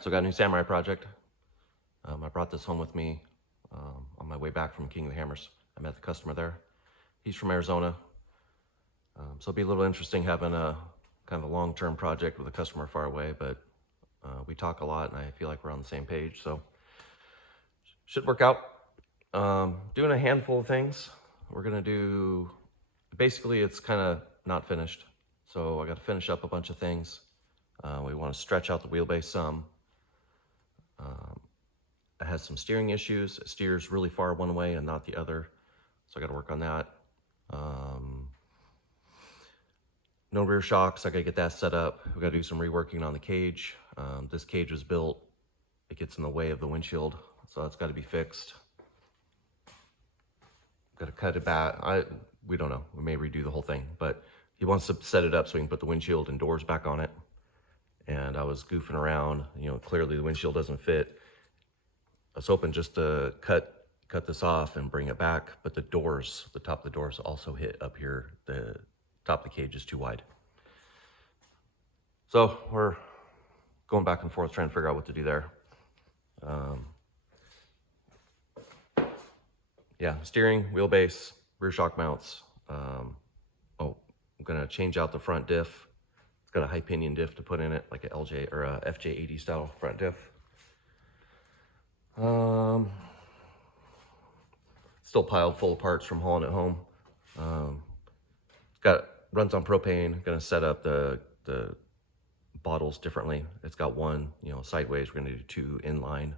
so I got a new Samurai project. I brought this home with me on my way back from King of the Hammers. I met the customer there. He's from Arizona. So it'll be a little interesting having a kind of a long-term project with a customer far away, but we talk a lot and I feel like we're on the same page, so should work out. Doing a handful of things. We're gonna do, basically it's kind of not finished. So I got to finish up a bunch of things. We want to stretch out the wheelbase some. It has some steering issues. It steers really far one way and not the other. So I got to work on that. No rear shocks. I got to get that set up. We got to do some reworking on the cage. This cage was built. It gets in the way of the windshield. So that's got to be fixed. Got to cut it back. We don't know. We may redo the whole thing, but he wants to set it up so we can put the windshield and doors back on it. And I was goofing around, you know, clearly the windshield doesn't fit. I was hoping just to cut this off and bring it back, but the doors, the top of the doors also hit up here. The top of the cage is too wide. So we're going back and forth trying to figure out what to do there. Yeah, steering, wheelbase, rear shock mounts. I'm gonna change out the front diff. It's got a high pinion diff to put in it, like a LJ or a FJ80 style front diff. Still piled full of parts from hauling it home. Runs on propane. Gonna set up the bottles differently. It's got one, you know, sideways. We're gonna do two inline.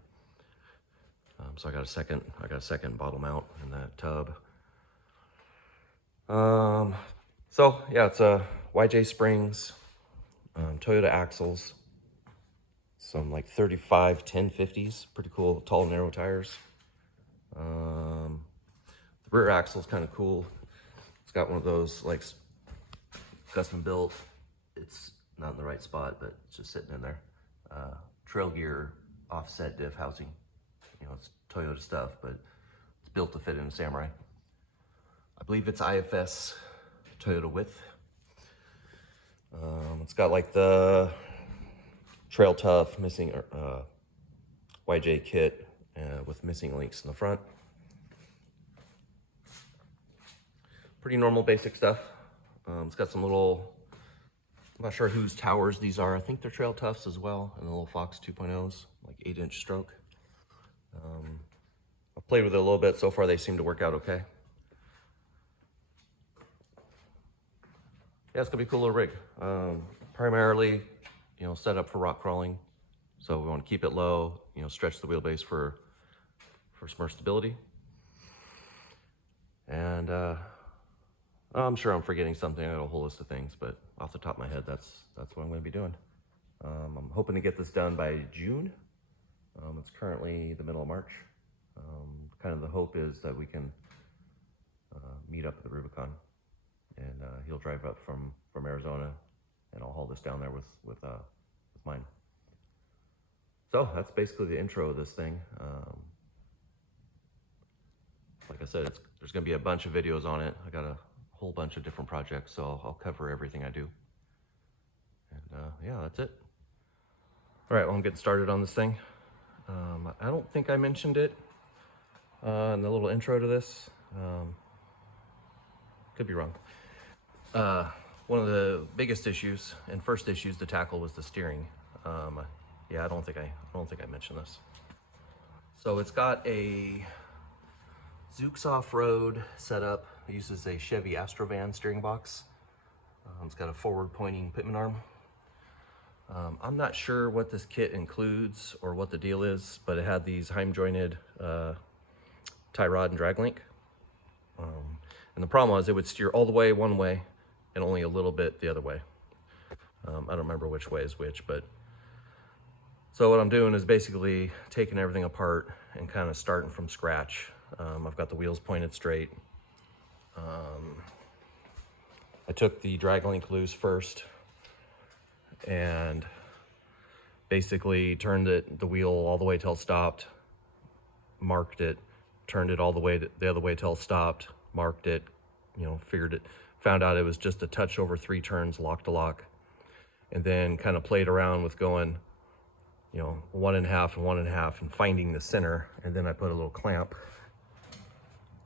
So I got a second bottle mount in that tub. So yeah, it's a YJ springs, Toyota axles, some like 35 1050s, pretty cool, tall narrow tires. The rear axle is kind of cool. It's got one of those like custom built. It's not in the right spot, but it's just sitting in there. Trail gear offset diff housing. You know, it's Toyota stuff, but it's built to fit in a Samurai. I believe it's IFS Toyota width. It's got like the Trail Tough missing YJ kit with missing links in the front. Pretty normal basic stuff. It's got some little, I'm not sure whose towers these are. I think they're Trail Toughs as well, and the little Fox 2.0s, like 8-inch stroke. I've played with it a little bit. So far they seem to work out okay. Yeah, it's gonna be a cool little rig. Primarily, you know, set up for rock crawling. So we want to keep it low, you know, stretch the wheelbase for some more stability. And I'm sure I'm forgetting something. I got a whole list of things, but off the top of my head, that's what I'm going to be doing. I'm hoping to get this done by June. It's currently the middle of March. Kind of the hope is that we can meet up at the Rubicon, and he'll drive up from Arizona, and I'll haul this down there with mine. So that's basically the intro of this thing. Like I said, there's going to be a bunch of videos on it. I got a whole bunch of different projects, so I'll cover everything I do. And yeah, that's it. All right, well, I'm getting started on this thing. I don't think I mentioned it in the little intro to this. Could be wrong. One of the biggest issues and first issues to tackle was the steering. Yeah, I don't think I mentioned this. So it's got a Zoox off-road setup. It uses a Chevy Astrovan steering box. It's got a forward-pointing pitman arm. I'm not sure what this kit includes or what the deal is, but it had these Heim-jointed tie rod and drag link. And the problem was it would steer all the way one way and only a little bit the other way. I don't remember which way is which, but so what I'm doing is basically taking everything apart and kind of starting from scratch. I've got the wheels pointed straight. I took the drag link loose first and basically turned the wheel all the way till it stopped, marked it, turned it all the way the other way till it stopped, marked it, you know, found out it was just a touch over 3 turns lock to lock, and then kind of played around with going you know, 1.5 and 1.5 and finding the center. And then I put a little clamp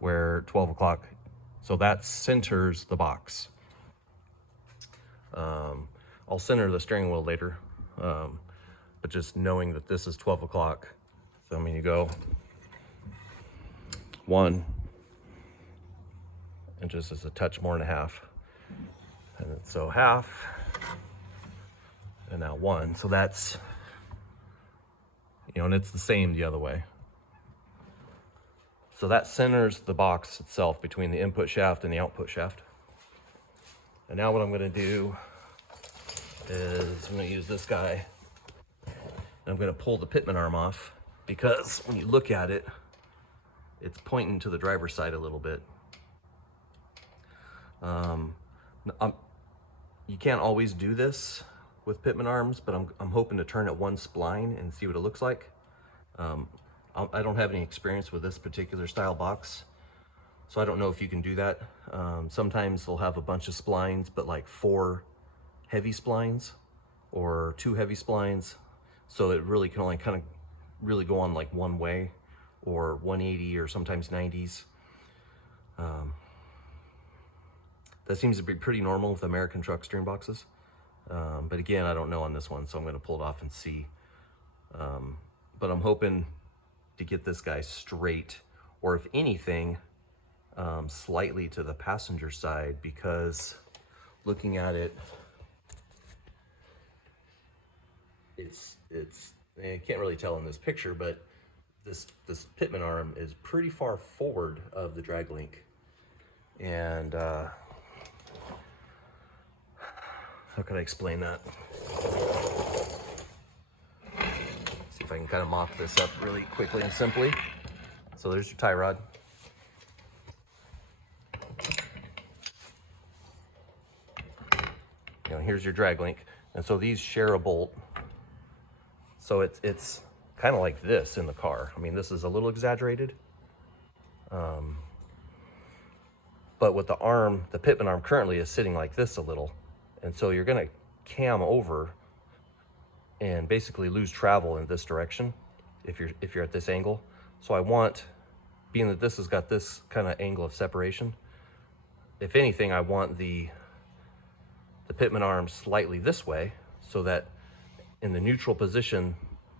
where 12 o'clock, so that centers the box. I'll center the steering wheel later, but just knowing that this is 12 o'clock. So I mean, you go 1, and just as a touch more than 1/2, and then so 1/2, and now 1. So that's, you know, and it's the same the other way. So that centers the box itself between the input shaft and the output shaft. And now what I'm going to do is I'm going to use this guy, and I'm going to pull the pitman arm off, because when you look at it, it's pointing to the driver's side a little bit. You can't always do this with pitman arms, but I'm hoping to turn it one spline and see what it looks like. I don't have any experience with this particular style box, so I don't know if you can do that. Sometimes they'll have a bunch of splines, but like 4 heavy splines or 2 heavy splines, so it really can only kind of really go on like one way, or 180 or sometimes 90s. That seems to be pretty normal with American truck steering boxes. But again, I don't know on this one, so I'm going to pull it off and see. But I'm hoping to get this guy straight, or if anything, slightly to the passenger side, because looking at it, I can't really tell in this picture, but this pitman arm is pretty far forward of the drag link. And how can I explain that? See if I can kind of mop this up really quickly and simply. So there's your tie rod. You know, here's your drag link. And so these share a bolt. So it's kind of like this in the car. I mean, this is a little exaggerated. But with the arm, the pitman arm currently is sitting like this a little. And so you're gonna cam over and basically lose travel in this direction if you're at this angle. So I want, being that this has got this kind of angle of separation, if anything, I want the pitman arm slightly this way, so that in the neutral position,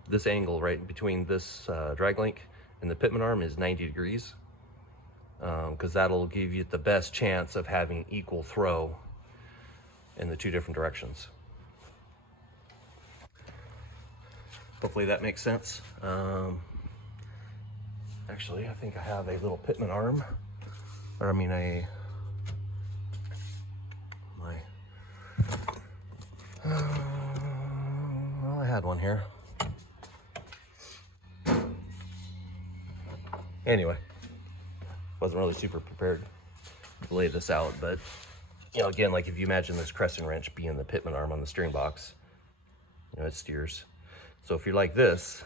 this angle right between this drag link and the pitman arm is 90 degrees, because that'll give you the best chance of having equal throw in the 2 different directions. Hopefully that makes sense. Actually, I think I have a little pitman arm, or I mean well, I had one here. Anyway, wasn't really super prepared to lay this out, but you know, again, like if you imagine this crescent wrench being the pitman arm on the steering box, you know, it steers. So if you're like this,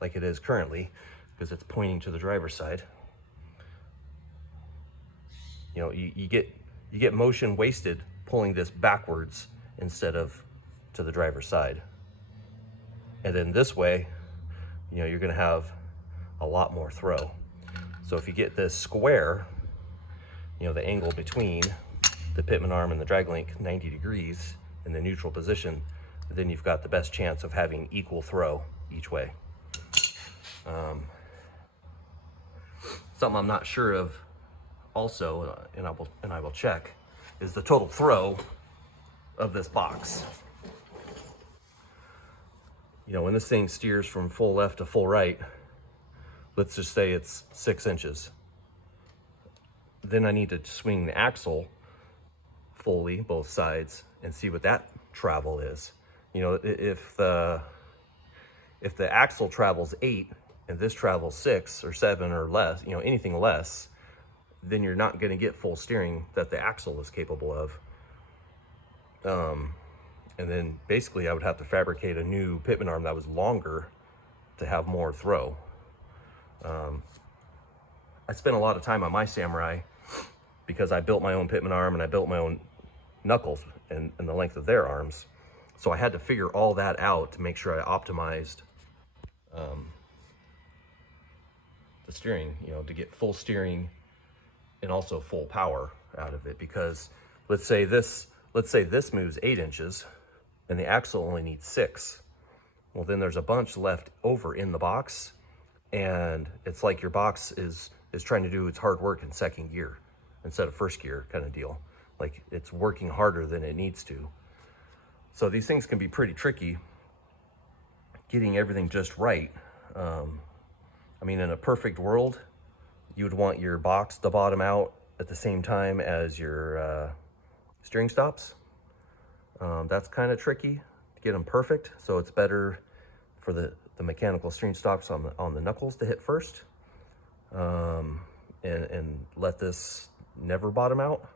like it is currently, because it's pointing to the driver's side, you know, you get motion wasted pulling this backwards instead of to the driver's side. And then this way, you know, you're gonna have a lot more throw. So if you get this square, you know, the angle between the pitman arm and the drag link 90 degrees in the neutral position, then you've got the best chance of having equal throw each way. Something I'm not sure of also, and I will check, is the total throw of this box. You know, when this thing steers from full left to full right, let's just say it's 6 inches. Then I need to swing the axle fully, both sides, and see what that travel is. You know, if the axle travels 8 and this travels 6 or 7 or less, you know, anything less, then you're not going to get full steering that the axle is capable of. And then basically I would have to fabricate a new pitman arm that was longer to have more throw. I spent a lot of time on my Samurai because I built my own pitman arm and I built my own knuckles and the length of their arms. So I had to figure all that out to make sure I optimized the steering, you know, to get full steering and also full power out of it. Because let's say this moves 8 inches and the axle only needs 6. Well, then there's a bunch left over in the box, and it's like your box is trying to do its hard work in second gear instead of first gear kind of deal. Like it's working harder than it needs to. So these things can be pretty tricky, getting everything just right. I mean, in a perfect world, you would want your box to bottom out at the same time as your steering stops. That's kind of tricky to get them perfect. So it's better for the mechanical steering stops on the knuckles to hit first, and let this never bottom out.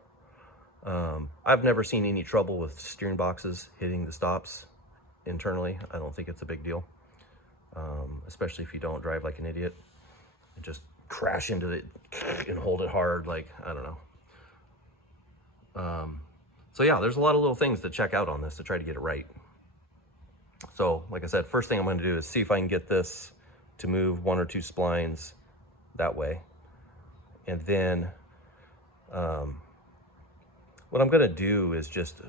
I've never seen any trouble with steering boxes hitting the stops internally. I don't think it's a big deal, especially if you don't drive like an idiot and just crash into it and hold it hard. Like, I don't know. So yeah, there's a lot of little things to check out on this to try to get it right. So like I said, first thing I'm going to do is see if I can get this to move 1 or 2 splines that way. And then what I'm going to do is just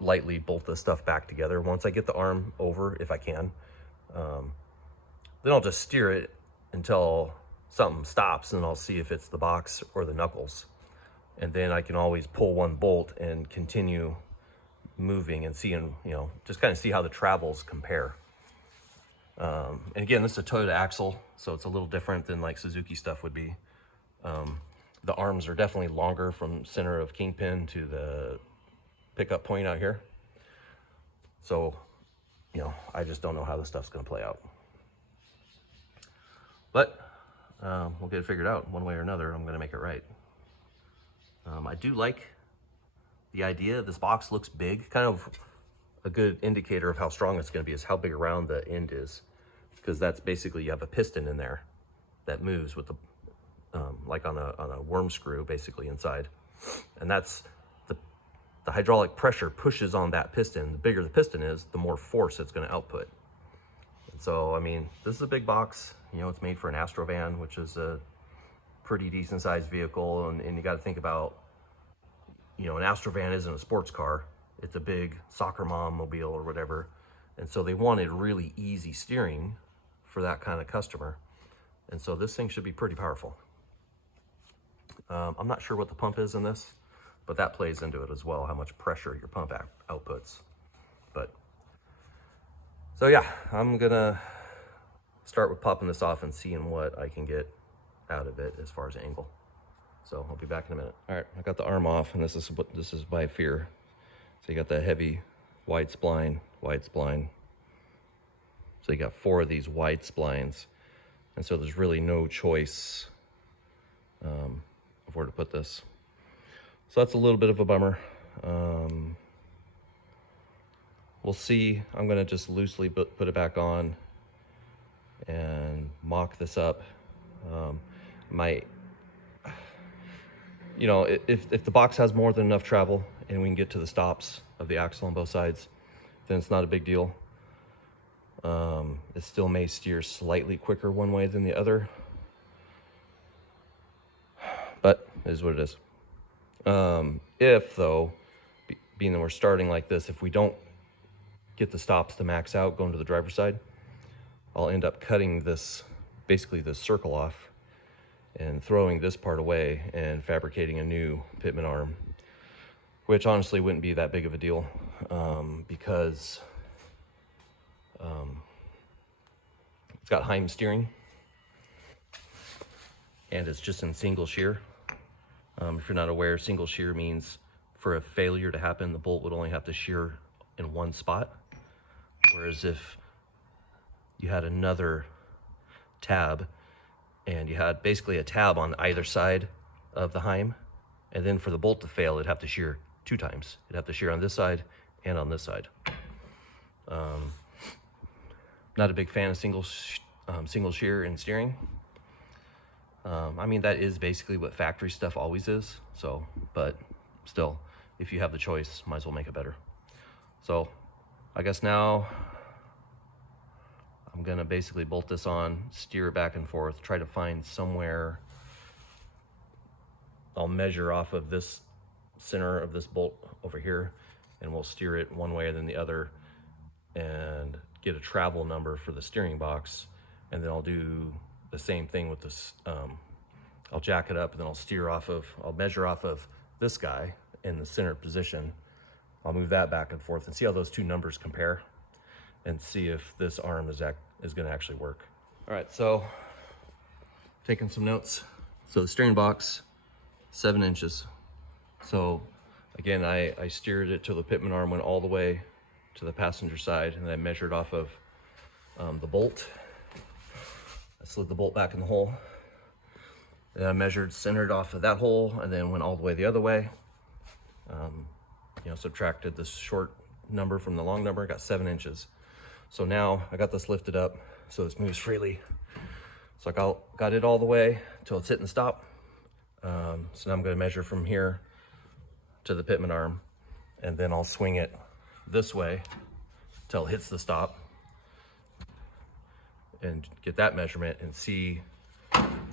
lightly bolt this stuff back together once I get the arm over, if I can. Then I'll just steer it until something stops, and I'll see if it's the box or the knuckles. And then I can always pull one bolt and continue moving and seeing, you know, just kind of see how the travels compare. And again, this is a Toyota axle, so it's a little different than like Suzuki stuff would be. The arms are definitely longer from center of kingpin to the pickup point out here. So, you know, I just don't know how this stuff's going to play out. But we'll get it figured out one way or another. I'm going to make it right. I do like the idea. This box looks big. Kind of a good indicator of how strong it's going to be is how big around the end is, because that's basically, you have a piston in there that moves with the like on a worm screw basically inside, and that's the hydraulic pressure pushes on that piston. The bigger the piston is, the more force it's going to output. And so I mean, this is a big box. You know, it's made for an Astrovan, which is a pretty decent sized vehicle, and you got to think about, you know, an Astrovan isn't a sports car. It's a big soccer mom mobile or whatever. And so they wanted really easy steering for that kind of customer. And so this thing should be pretty powerful. I'm not sure what the pump is in this, but that plays into it as well, how much pressure your pump outputs. But so yeah, I'm gonna start with popping this off and seeing what I can get out of it as far as angle. So I'll be back in a minute. All right, I got the arm off, and this is by fear. So you got the heavy wide spline. So you got 4 of these wide splines, and so there's really no choice of where to put this. So that's a little bit of a bummer. We'll see. I'm gonna just loosely put it back on and mock this up. You know, if the box has more than enough travel and we can get to the stops of the axle on both sides, then it's not a big deal. It still may steer slightly quicker one way than the other, but it is what it is. If though, being that we're starting like this, if we don't get the stops to max out going to the driver's side, I'll end up cutting this, basically this circle off, and throwing this part away and fabricating a new pitman arm, which honestly wouldn't be that big of a deal, because it's got Heim steering and it's just in single shear. If you're not aware, single shear means for a failure to happen, the bolt would only have to shear in one spot, whereas if you had another tab and you had basically a tab on either side of the Heim, and then for the bolt to fail, it'd have to shear 2 times. It'd have to shear on this side and on this side. Not a big fan of single shear in steering. I mean, that is basically what factory stuff always is. So, but still, if you have the choice, might as well make it better. So I guess now I'm gonna basically bolt this on, steer it back and forth, try to find somewhere. I'll measure off of this center of this bolt over here, and we'll steer it one way and then the other and get a travel number for the steering box. And then I'll do the same thing with this. I'll jack it up and then I'll measure off of this guy in the center position. I'll move that back and forth and see how those two numbers compare and see if this arm is going to actually work. All right, so taking some notes. So the steering box, 7 inches. So again, I steered it till the pitman arm went all the way to the passenger side, and then I measured off of the bolt. I slid the bolt back in the hole. And I measured centered off of that hole and then went all the way the other way. Subtracted this short number from the long number, got 7 inches. So now I got this lifted up so this moves freely. So I got it all the way till it's hitting stop. So now I'm gonna measure from here to the pitman arm, and then I'll swing it this way till it hits the stop and get that measurement and see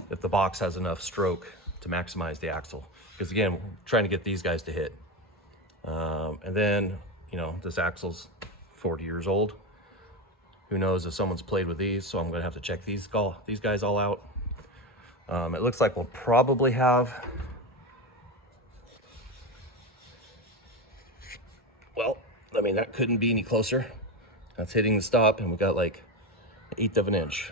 if the box has enough stroke to maximize the axle. Because again, we're trying to get these guys to hit. And then, this axle's 40 years old. Who knows if someone's played with these, so I'm gonna have to check these guys all out. It looks like we'll probably have, that couldn't be any closer. That's hitting the stop, and we got like 1/8 of an inch.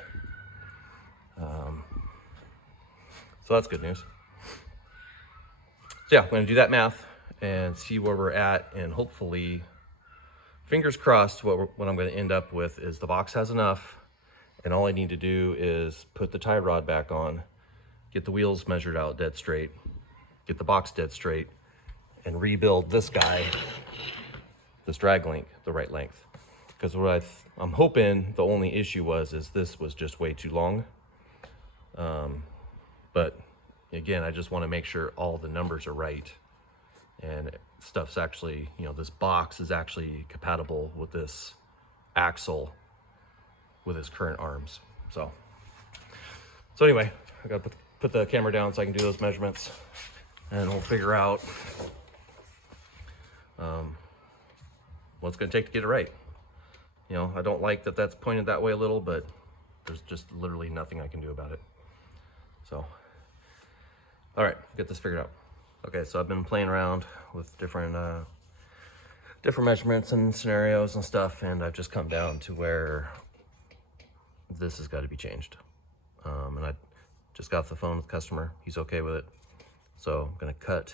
So that's good news. So yeah, I'm gonna do that math and see where we're at, and hopefully, fingers crossed, what I'm gonna end up with is the box has enough, and all I need to do is put the tie rod back on, get the wheels measured out dead straight, get the box dead straight, and rebuild this guy, this drag link, the right length. Because what I'm hoping the only issue is this was just way too long. But again, I just want to make sure all the numbers are right, and stuff's actually, this box is actually compatible with this axle with its current arms. So anyway, I gotta put the camera down so I can do those measurements, and we'll figure out what it's gonna take to get it right. I don't like that that's pointed that way a little, but there's just literally nothing I can do about it. So, all right, get this figured out. Okay, so I've been playing around with different measurements and scenarios and stuff, and I've just come down to where this has got to be changed. And I just got off the phone with the customer. He's okay with it. So I'm gonna cut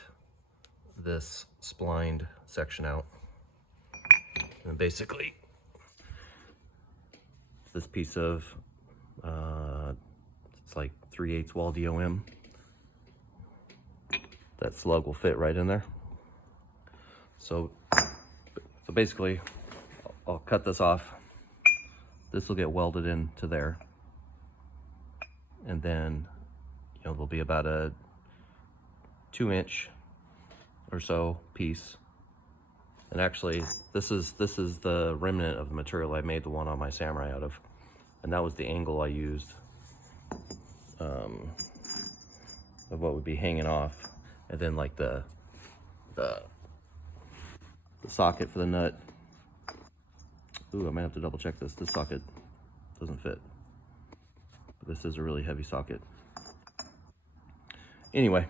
this splined section out. And basically, this piece of, it's like 3/8 wall DOM. That slug will fit right in there. So basically, I'll cut this off. This will get welded into there. And then, there'll be about a 2-inch or so piece. And actually, this is the remnant of the material I made the one on my Samurai out of. And that was the angle I used of what would be hanging off. And then like the socket for the nut. Ooh, I might have to double check this. This socket doesn't fit. But this is a really heavy socket. Anyway,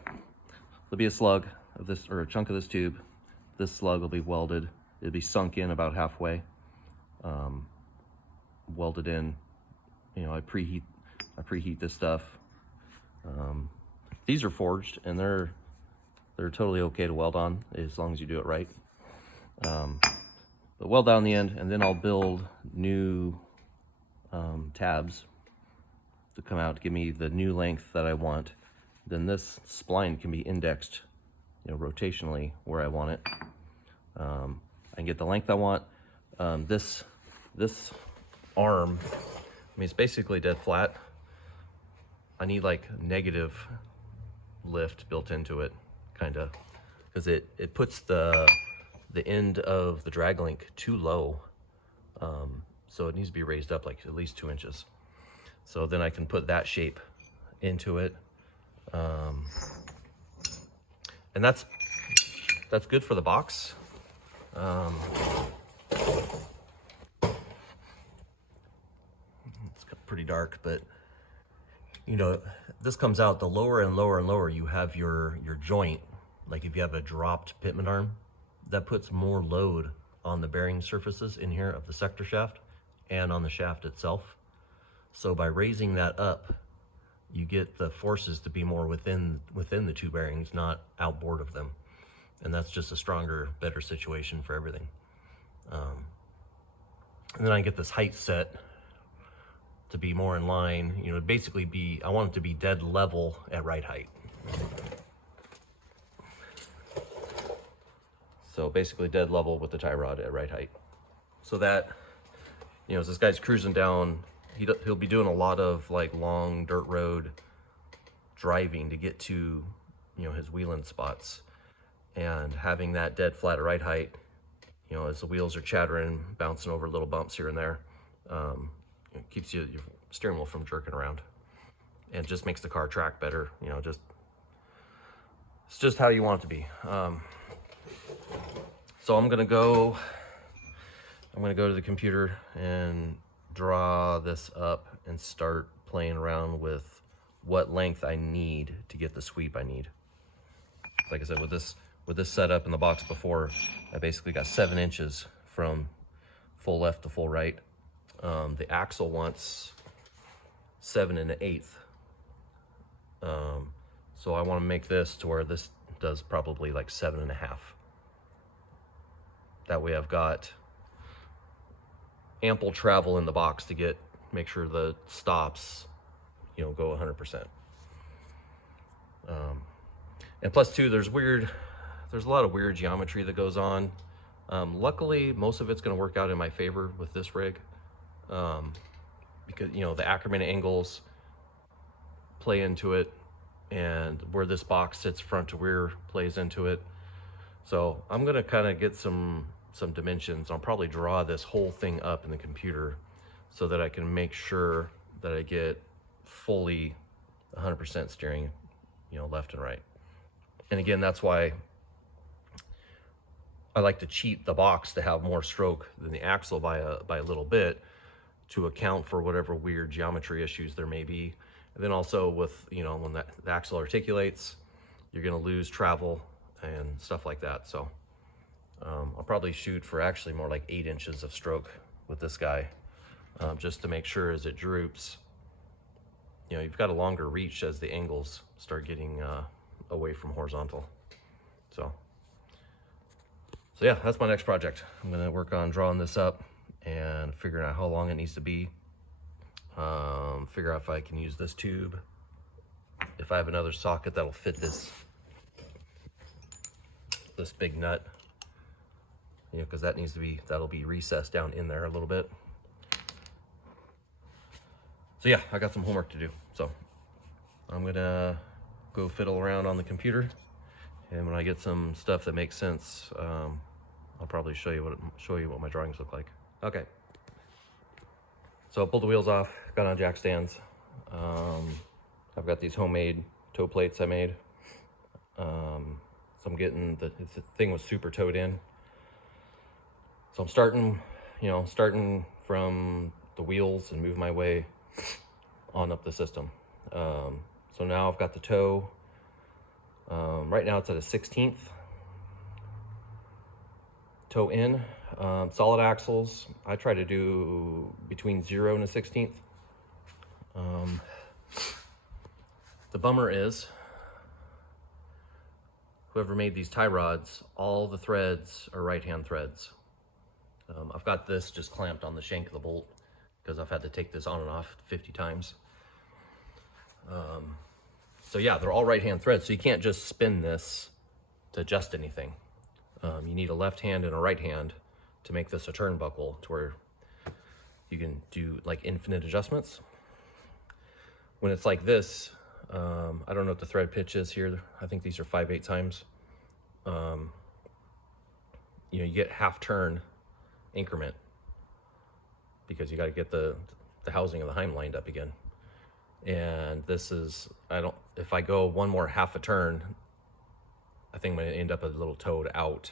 there'll be a slug of this, or a chunk of this tube. This slug will be welded. It'll be sunk in about halfway. Welded in. I preheat this stuff. These are forged, and they're totally okay to weld on as long as you do it right. But weld down the end, and then I'll build new tabs to come out to give me the new length that I want. Then this spline can be indexed, rotationally where I want it. I can get the length I want. This arm, it's basically dead flat. I need like negative lift built into it, kind of, because it puts the the end of the drag link too low. So it needs to be raised up like at least 2 inches. So then I can put that shape into it. And that's good for the box. It's pretty dark, but you know, this comes out the lower and lower and lower you have your joint. Like if you have a dropped pitman arm, that puts more load on the bearing surfaces in here of the sector shaft and on the shaft itself. So by raising that up, you get the forces to be more within the two bearings, not outboard of them. And that's just a stronger, better situation for everything. And then I get this height set to be more in line, you know, basically I want it to be dead level at right height. So basically dead level with the tie rod at right height. So that, you know, as this guy's cruising down, he'll be doing a lot of like long dirt road driving to get to, you know, his wheeling spots. And having that dead flat at right height, you know, as the wheels are chattering, bouncing over little bumps here and there, it keeps your steering wheel from jerking around. And just makes the car track better, you know, it's just how you want it to be. So I'm gonna go to the computer and draw this up and start playing around with what length I need to get the sweep I need. Like I said, with this setup in the box before, I basically got 7 inches from full left to full right. The axle wants 7 1/8. So I want to make this to where this does probably like 7 1/2. That way I've got ample travel in the box to make sure the stops, you know, go 100%. And plus too, there's a lot of weird geometry that goes on. Luckily, most of it's going to work out in my favor with this rig, because, you know, the Ackerman angles play into it, and where this box sits front to rear plays into it. So I'm going to kind of get some dimensions. I'll probably draw this whole thing up in the computer so that I can make sure that I get fully 100% steering, you know, left and right. And again, that's why I like to cheat the box to have more stroke than the axle by a little bit, to account for whatever weird geometry issues there may be. And then also with, you know, when the axle articulates, you're going to lose travel and stuff like that. So I'll probably shoot for actually more like 8 inches of stroke with this guy, just to make sure as it droops, you know, you've got a longer reach as the angles start getting away from horizontal. So yeah, that's my next project. I'm gonna work on drawing this up and figuring out how long it needs to be. Figure out if I can use this tube, if I have another socket that'll fit this big nut, you know, because that'll be recessed down in there a little bit. So yeah, I got some homework to do. So I'm gonna go fiddle around on the computer, and when I get some stuff that makes sense, I'll probably show you what my drawings look like. Okay. So I pulled the wheels off, got on jack stands. I've got these homemade toe plates I made. So I'm getting the thing was super towed in. So I'm starting from the wheels and move my way on up the system. So now I've got the toe. Right now it's at a 1/16 toe in. Solid axles, I try to do between 0 and a 1/16. The bummer is, whoever made these tie rods, all the threads are right-hand threads. I've got this just clamped on the shank of the bolt because I've had to take this on and off 50 times. So yeah, they're all right-hand threads, so you can't just spin this to adjust anything. You need a left hand and a right hand to make this a turnbuckle to where you can do like infinite adjustments. When it's like this, I don't know what the thread pitch is here. I think these are 5/8 times. you get half turn increment because you got to get the housing of the Heim lined up again. And this is, if I go one more half a turn, I think I'm going to end up a little toed out,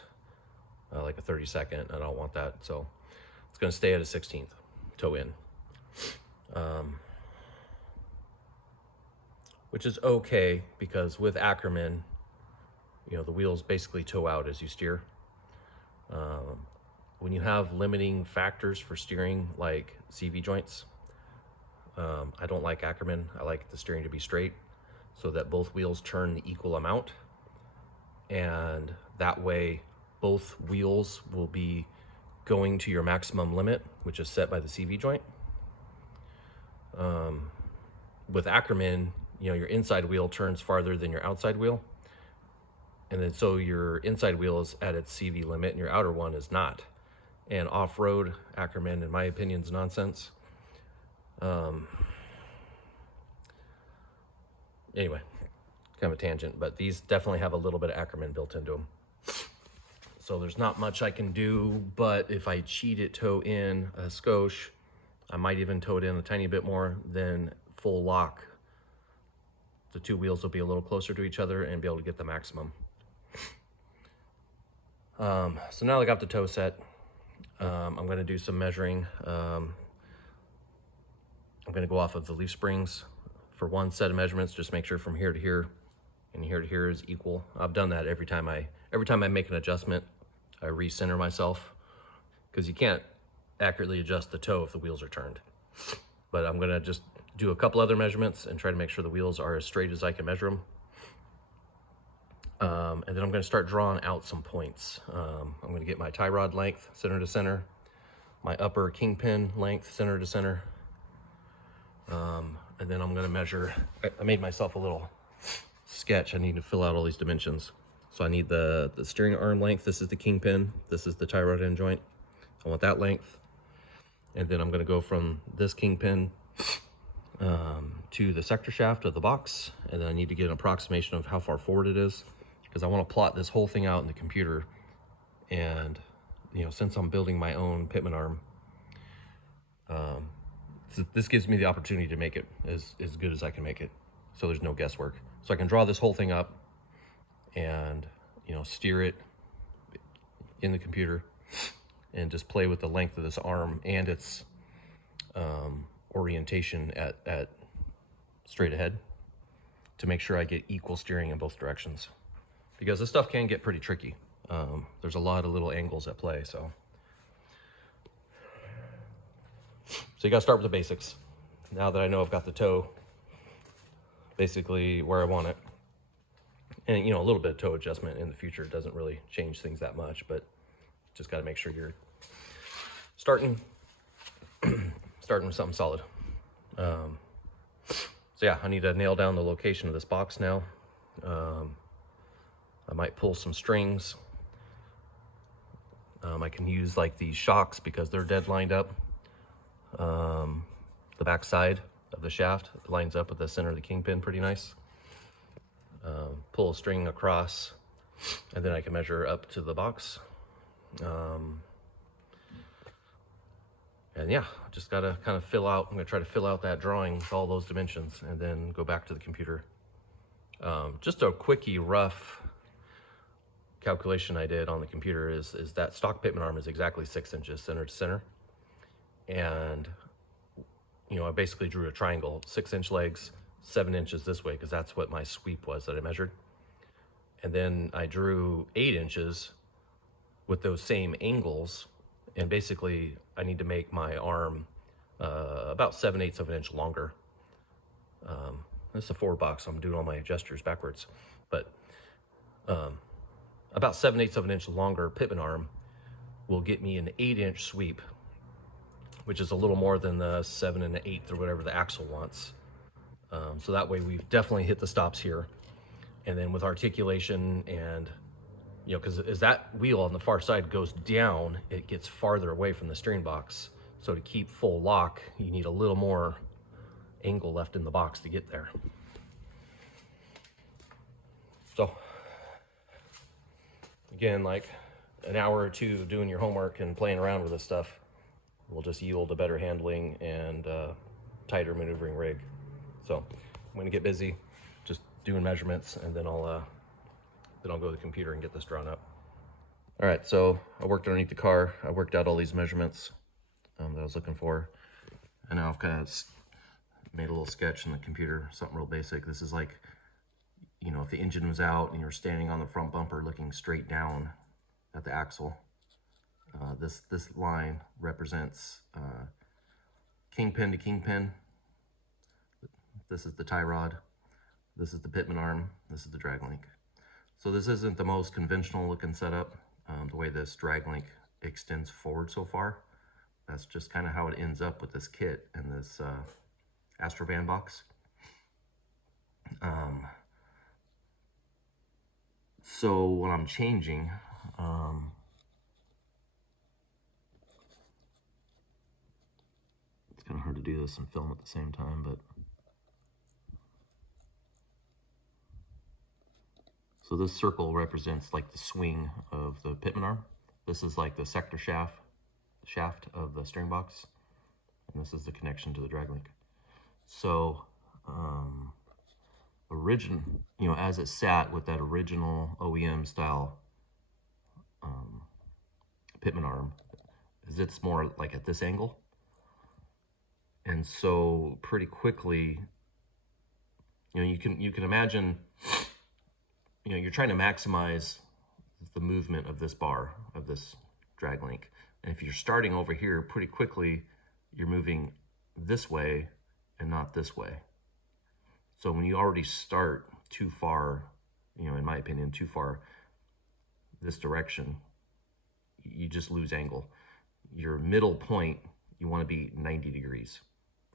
like a 32nd. I don't want that. So it's going to stay at a 16th toe in, which is okay because with Ackerman, the wheels basically toe out as you steer. When you have limiting factors for steering like CV joints, I don't like Ackerman. I like the steering to be straight so that both wheels turn the equal amount. And that way, both wheels will be going to your maximum limit, which is set by the CV joint. With Ackerman, your inside wheel turns farther than your outside wheel. And then so your inside wheel is at its CV limit and your outer one is not. And off-road Ackerman, in my opinion, is nonsense. Anyway, kind of a tangent, but these definitely have a little bit of Ackerman built into them. So there's not much I can do, but if I cheat it toe in a skosh, I might even toe it in a tiny bit more, then full lock. The two wheels will be a little closer to each other and be able to get the maximum. So now I got the toe set. I'm going to do some measuring. I'm going to go off of the leaf springs for one set of measurements, just make sure from here to here and here to here is equal. I've done that every time I make an adjustment, I recenter myself, because you can't accurately adjust the toe if the wheels are turned. But I'm going to just do a couple other measurements and try to make sure the wheels are as straight as I can measure them. And then I'm going to start drawing out some points. I'm going to get my tie rod length, center to center, my upper kingpin length, center to center. And then I'm going to measure, I made myself a little sketch. I need to fill out all these dimensions. So I need the steering arm length. This is the kingpin. This is the tie rod end joint. I want that length. And then I'm going to go from this kingpin to the sector shaft of the box. And then I need to get an approximation of how far forward it is, because I want to plot this whole thing out in the computer. And, since I'm building my own pitman arm, so this gives me the opportunity to make it as good as I can make it. So there's no guesswork. So I can draw this whole thing up and, steer it in the computer and just play with the length of this arm and its orientation at straight ahead to make sure I get equal steering in both directions, because this stuff can get pretty tricky. There's a lot of little angles at play. So you got to start with the basics. Now that I know I've got the toe basically where I want it, and a little bit of toe adjustment in the future doesn't really change things that much, but just got to make sure you're starting with something solid. So yeah, I need to nail down the location of this box now. I might pull some strings. I can use like these shocks because they're dead lined up. The back side of the shaft lines up with the center of the kingpin pretty nice. Pull a string across, and then I can measure up to the box. And yeah, just gotta kind of fill out, I'm gonna try to fill out that drawing with all those dimensions and then go back to the computer. Just a quickie rough calculation I did on the computer is that stock pitman arm is exactly 6 inches center to center. And I basically drew a triangle, 6-inch legs, 7 inches this way, because that's what my sweep was that I measured. And then I drew 8 inches with those same angles. And basically I need to make my arm about 7/8 of an inch longer. This is a forward box, so I'm doing all my gestures backwards. But about 7/8 of an inch longer pitman arm will get me an 8-inch sweep, which is a little more than the 7 1/8 or whatever the axle wants. So that way we've definitely hit the stops here. And then with articulation and, because as that wheel on the far side goes down, it gets farther away from the steering box. So to keep full lock, you need a little more angle left in the box to get there. So again, like an hour or two doing your homework and playing around with this stuff will just yield a better handling and tighter maneuvering rig. So I'm gonna get busy just doing measurements, and then I'll go to the computer and get this drawn up. All right, so I worked underneath the car. I worked out all these measurements that I was looking for, and now I've kind of made a little sketch in the computer, something real basic. This is like, you know, if the engine was out and you're standing on the front bumper looking straight down at the axle, this line represents kingpin to kingpin. This is the tie rod. This is the pitman arm. This is the drag link. So this isn't the most conventional looking setup, the way this drag link extends forward so far. That's just kind of how it ends up with this kit and this Astrovan box. So what I'm changing, it's kind of hard to do this and film at the same time, but so this circle represents like the swing of the pitman arm. This is like the sector shaft of the steering box, and this is the connection to the drag link. So you know, as it sat with that original OEM style pitman arm, is it's more like at this angle. And so pretty quickly, you know, you can imagine, you know, you're trying to maximize the movement of this bar, of this drag link. And if you're starting over here, pretty quickly, you're moving this way and not this way. So when you already start too far, you know, in my opinion, too far this direction, you just lose angle. Your middle point, you want to be 90 degrees.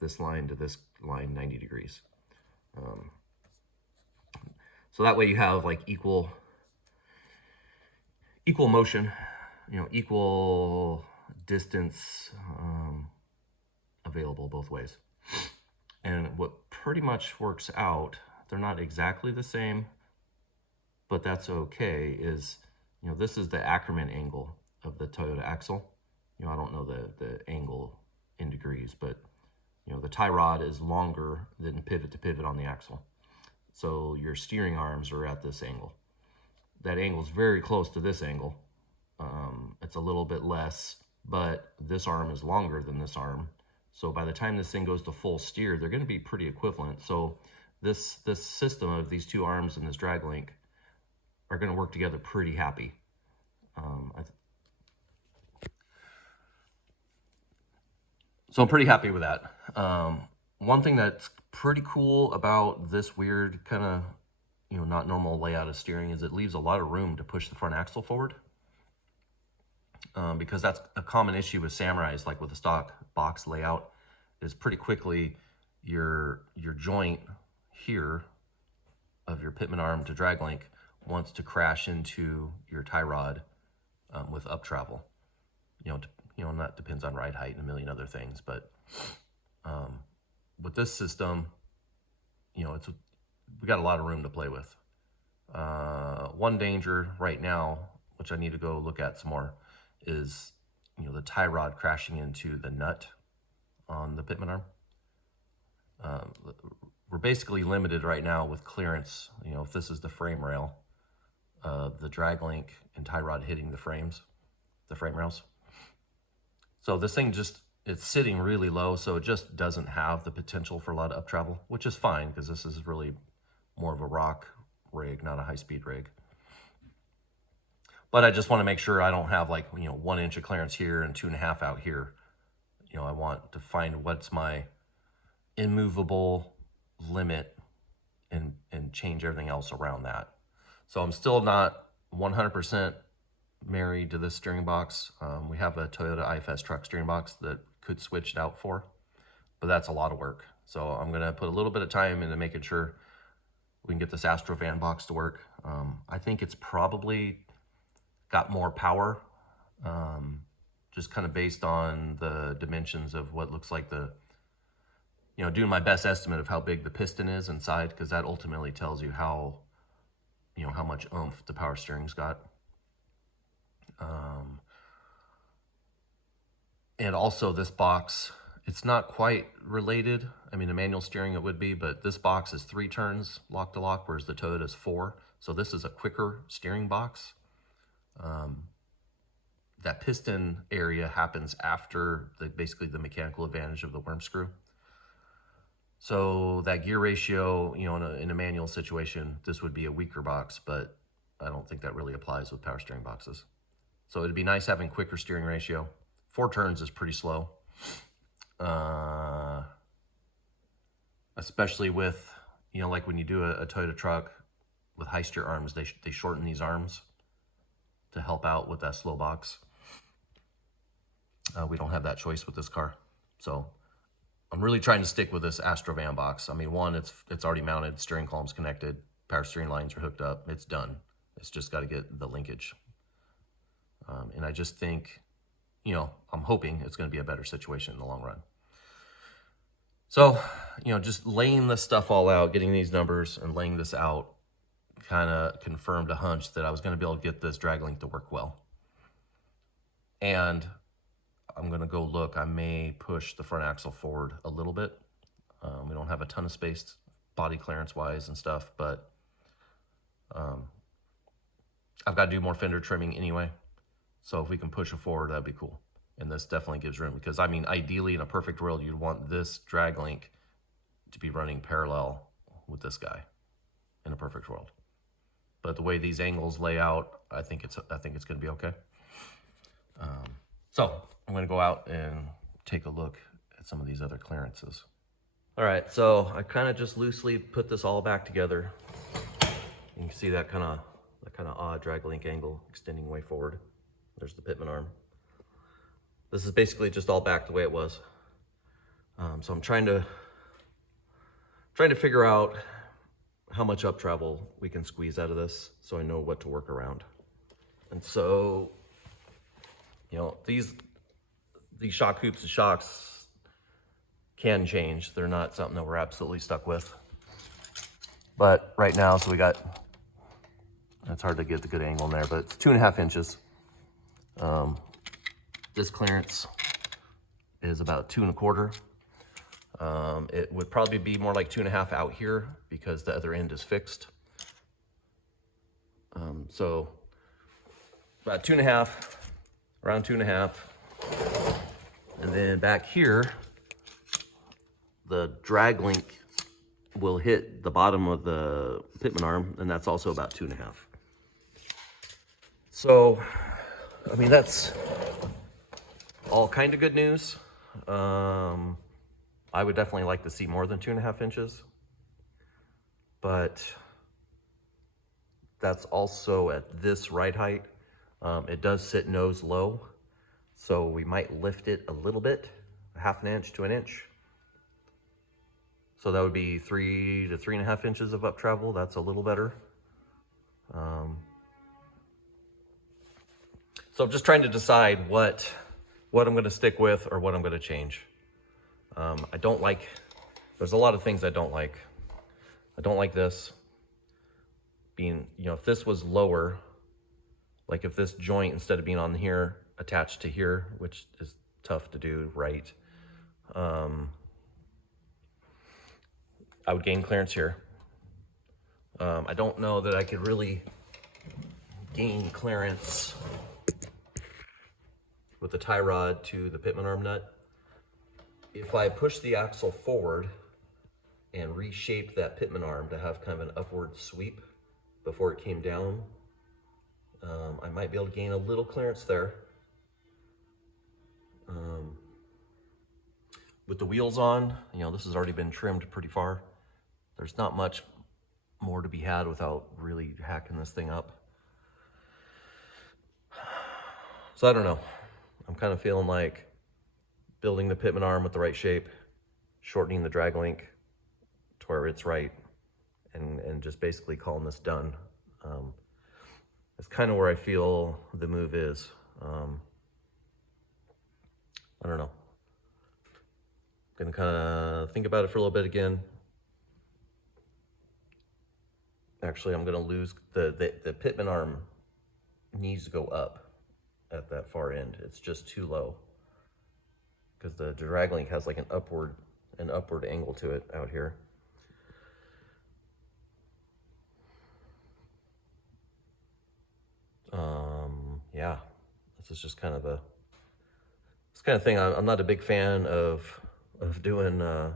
This line to this line, 90 degrees. So that way you have like equal motion, you know, equal distance available both ways. And what pretty much works out, they're not exactly the same, but that's okay, is, you know, this is the Ackerman angle of the Toyota axle. You know, I don't know the angle in degrees, but, you know, the tie rod is longer than pivot to pivot on the axle. So your steering arms are at this angle. That angle is very close to this angle. It's a little bit less, but this arm is longer than this arm. So by the time this thing goes to full steer, they're going to be pretty equivalent. So this system of these two arms and this drag link are going to work together pretty happy. So I'm pretty happy with that. One thing that's pretty cool about this weird kind of, you know, not normal layout of steering is it leaves a lot of room to push the front axle forward. Because that's a common issue with Samurais, like with the stock box layout, is pretty quickly your joint here of your pitman arm to drag link wants to crash into your tie rod with up travel. You know, and that depends on ride height and a million other things. But with this system, you know, we got a lot of room to play with. One danger right now, which I need to go look at some more, is, you know, the tie rod crashing into the nut on the pitman arm. We're basically limited right now with clearance. You know, if this is the frame rail, the drag link and tie rod hitting the frame rails. So this thing it's sitting really low, so it just doesn't have the potential for a lot of up travel, which is fine because this is really more of a rock rig, not a high-speed rig. But I just want to make sure I don't have, like, you know, 1 inch of clearance here and 2.5 out here. You know, I want to find what's my immovable limit and change everything else around that. So I'm still not 100% married to this steering box. We have a Toyota IFS truck steering box that could switch it out for, but that's a lot of work. So I'm going to put a little bit of time into making sure we can get this Astrovan box to work. I think it's probably got more power, just kind of based on the dimensions of what looks like you know, doing my best estimate of how big the piston is inside, because that ultimately tells you how much oomph the power steering's got. And also this box, it's not quite related. I mean, a manual steering it would be, but this box is 3 turns lock to lock, whereas the Toyota is 4. So this is a quicker steering box. That piston area happens after basically the mechanical advantage of the worm screw. So that gear ratio, you know, in a manual situation, this would be a weaker box, but I don't think that really applies with power steering boxes. So it'd be nice having quicker steering ratio. 4 turns is pretty slow. Especially with, you know, like when you do a Toyota truck with high steer arms, they shorten these arms to help out with that slow box. We don't have that choice with this car. So I'm really trying to stick with this Astrovan box. I mean, one, it's already mounted, steering column's connected, power steering lines are hooked up, it's done. It's just got to get the linkage. And I just think, you know, I'm hoping it's going to be a better situation in the long run. So, you know, just laying this stuff all out, getting these numbers and laying this out kind of confirmed a hunch that I was going to be able to get this drag link to work well. And I'm going to go look. I may push the front axle forward a little bit. We don't have a ton of space body clearance wise and stuff, but I've got to do more fender trimming anyway. So if we can push it forward, that'd be cool. And this definitely gives room because, I mean, ideally in a perfect world, you'd want this drag link to be running parallel with this guy in a perfect world. But the way these angles lay out, I think it's going to be okay. So I'm going to go out and take a look at some of these other clearances. All right, so I kind of just loosely put this all back together. You can see that kind of odd drag link angle extending way forward. There's the pitman arm. This is basically just all back the way it was. So I'm trying to figure out how much up travel we can squeeze out of this so I know what to work around. And so, you know, these shock hoops and shocks can change. They're not something that we're absolutely stuck with. But right now, so we got, it's hard to get the good angle in there, but it's 2.5 inches. This clearance is about 2.25. It would probably be more like 2.5 out here because the other end is fixed. So about 2.5, around 2.5. And then back here, the drag link will hit the bottom of the pitman arm, and that's also about 2.5. So, I mean, that's all kind of good news. I would definitely like to see more than 2.5 inches, but that's also at this ride height. It does sit nose low, so we might lift it a little bit, 1/2 inch to 1 inch. So that would be 3 to 3.5 inches of up travel. That's a little better. So I'm just trying to decide what I'm going to stick with or what I'm going to change. I don't like, there's a lot of things I don't like. I don't like this being, you know, if this was lower, like if this joint, instead of being on here, attached to here, which is tough to do right, I would gain clearance here. I don't know that I could really gain clearance with the tie rod to the pitman arm nut. If I push the axle forward and reshape that pitman arm to have kind of an upward sweep before it came down, I might be able to gain a little clearance there. With the wheels on, you know, this has already been trimmed pretty far. There's not much more to be had without really hacking this thing up. So I don't know. I'm kind of feeling like building the pitman arm with the right shape, shortening the drag link to where it's right, and just basically calling this done. That's kind of where I feel the move is. I don't know. Gonna kind of think about it for a little bit again. Actually, I'm gonna lose the pitman arm needs to go up. at that far end. It's just too low because the drag link has like an upward angle to it out here. Yeah, this is just kind of this kind of thing. I'm not a big fan of doing. I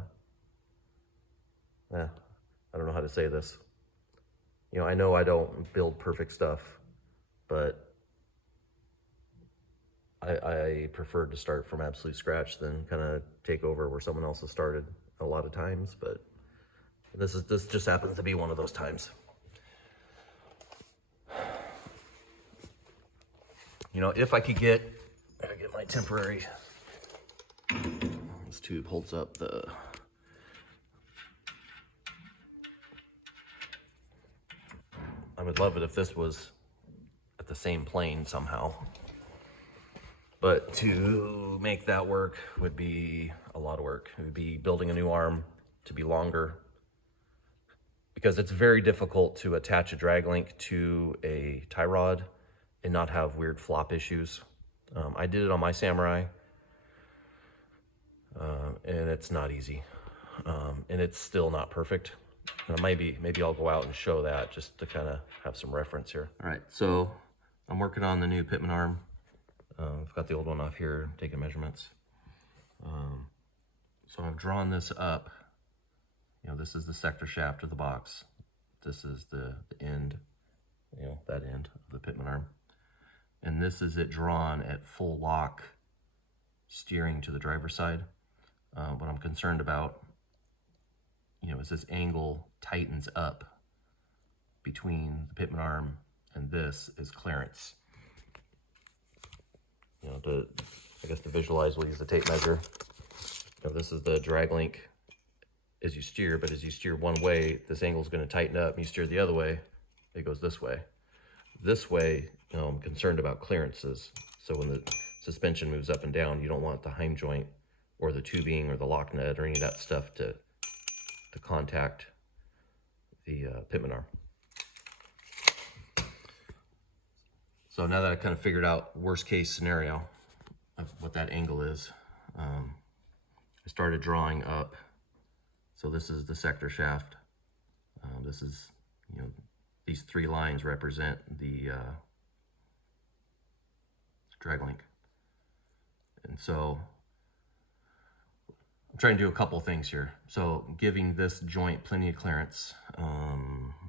don't know how to say this. You know, I know I don't build perfect stuff, but I prefer to start from absolute scratch than kind of take over where someone else has started a lot of times. But this just happens to be one of those times. You know, if I could get my temporary, this tube holds up the, I would love it if this was at the same plane somehow. But to make that work would be a lot of work. It would be building a new arm to be longer, because it's very difficult to attach a drag link to a tie rod and not have weird flop issues. I did it on my Samurai, and it's not easy, and it's still not perfect. Maybe I'll go out and show that just to kind of have some reference here. All right, so I'm working on the new Pitman arm. I've got the old one off here, taking measurements. So I've drawn this up. You know, this is the sector shaft of the box. This is the end, you know, that end of the Pitman arm. And this is it drawn at full lock, steering to the driver's side. What I'm concerned about, you know, is this angle tightens up between the Pitman arm and this is clearance. You know, I guess to visualize, we'll use the tape measure. You know, this is the drag link as you steer, but as you steer one way, this angle is going to tighten up. You steer the other way, it goes this way. This way, you know, I'm concerned about clearances. So when the suspension moves up and down, you don't want the heim joint or the tubing or the lock nut or any of that stuff to contact the Pitman arm. So now that I kind of figured out worst case scenario of what that angle is, I started drawing up. So this is the sector shaft. This is, you know, these three lines represent the drag link. And so I'm trying to do a couple things here. So giving this joint plenty of clearance. Let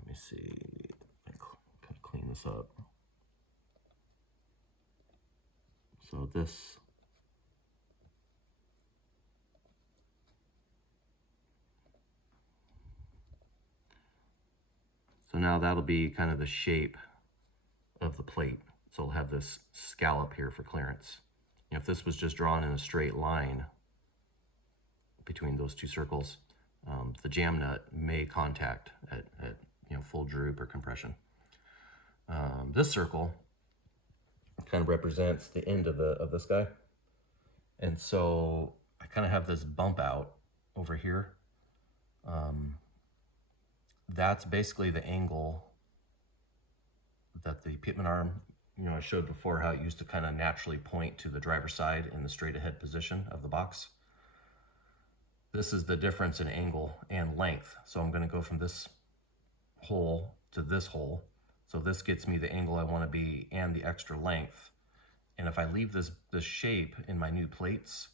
me see, kind of clean this up. So this, so now that'll be kind of the shape of the plate. So it'll have this scallop here for clearance. You know, if this was just drawn in a straight line between those two circles, the jam nut may contact at you know, full droop or compression. This circle kind of represents the end of this guy, and so I kind of have this bump out over here. That's basically the angle that the Pitman arm, you know, I showed before how it used to kind of naturally point to the driver's side in the straight ahead position of the box. This is the difference in angle and length. So I'm going to go from this hole to this hole. So this gets me the angle I want to be and the extra length. And if I leave this shape in my new plates,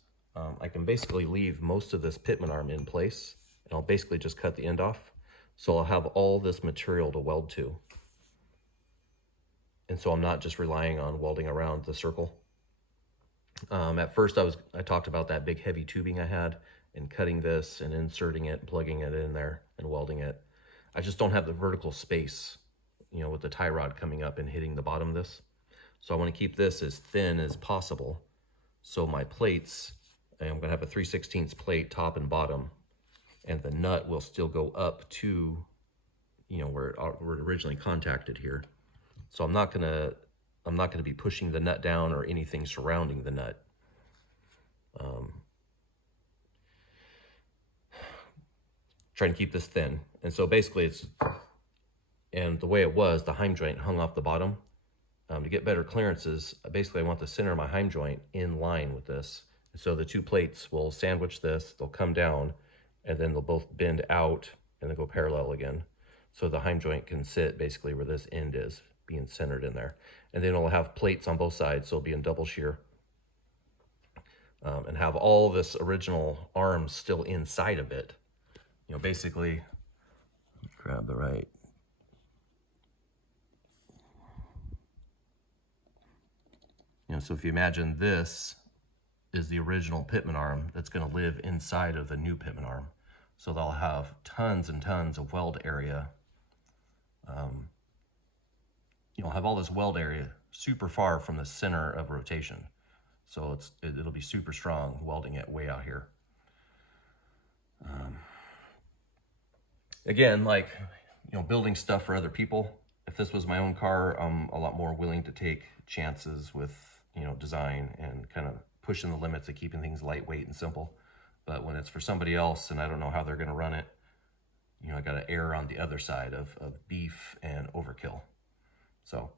I can basically leave most of this Pitman arm in place, and I'll basically just cut the end off. So I'll have all this material to weld to. And so I'm not just relying on welding around the circle. At first I talked about that big heavy tubing I had, and cutting this and inserting it, plugging it in there and welding it. I just don't have the vertical space, you know, with the tie rod coming up and hitting the bottom of this. So I want to keep this as thin as possible. So my plates, I'm going to have a 3/16 plate top and bottom, and the nut will still go up to, you know, where it originally contacted here. So I'm not gonna be pushing the nut down or anything surrounding the nut. Trying to keep this thin. And so basically and the way it was, the heim joint hung off the bottom. to get better clearances, basically I want the center of my heim joint in line with this. So the two plates will sandwich this, they'll come down, and then they'll both bend out and then go parallel again. So the heim joint can sit basically where this end is, being centered in there. And then it'll have plates on both sides, so it'll be in double shear. And have all this original arm still inside of it. You know, basically, grab the right. You know, so if you imagine this is the original pitman arm that's going to live inside of the new pitman arm. So they'll have tons and tons of weld area. You'll have all this weld area super far from the center of rotation. So it'll be super strong welding it way out here. Again, like, you know, building stuff for other people. If this was my own car, I'm a lot more willing to take chances with, you know, design and kind of pushing the limits of keeping things lightweight and simple. But when it's for somebody else and I don't know how they're going to run it, you know, I got to err on the other side of beef and overkill. So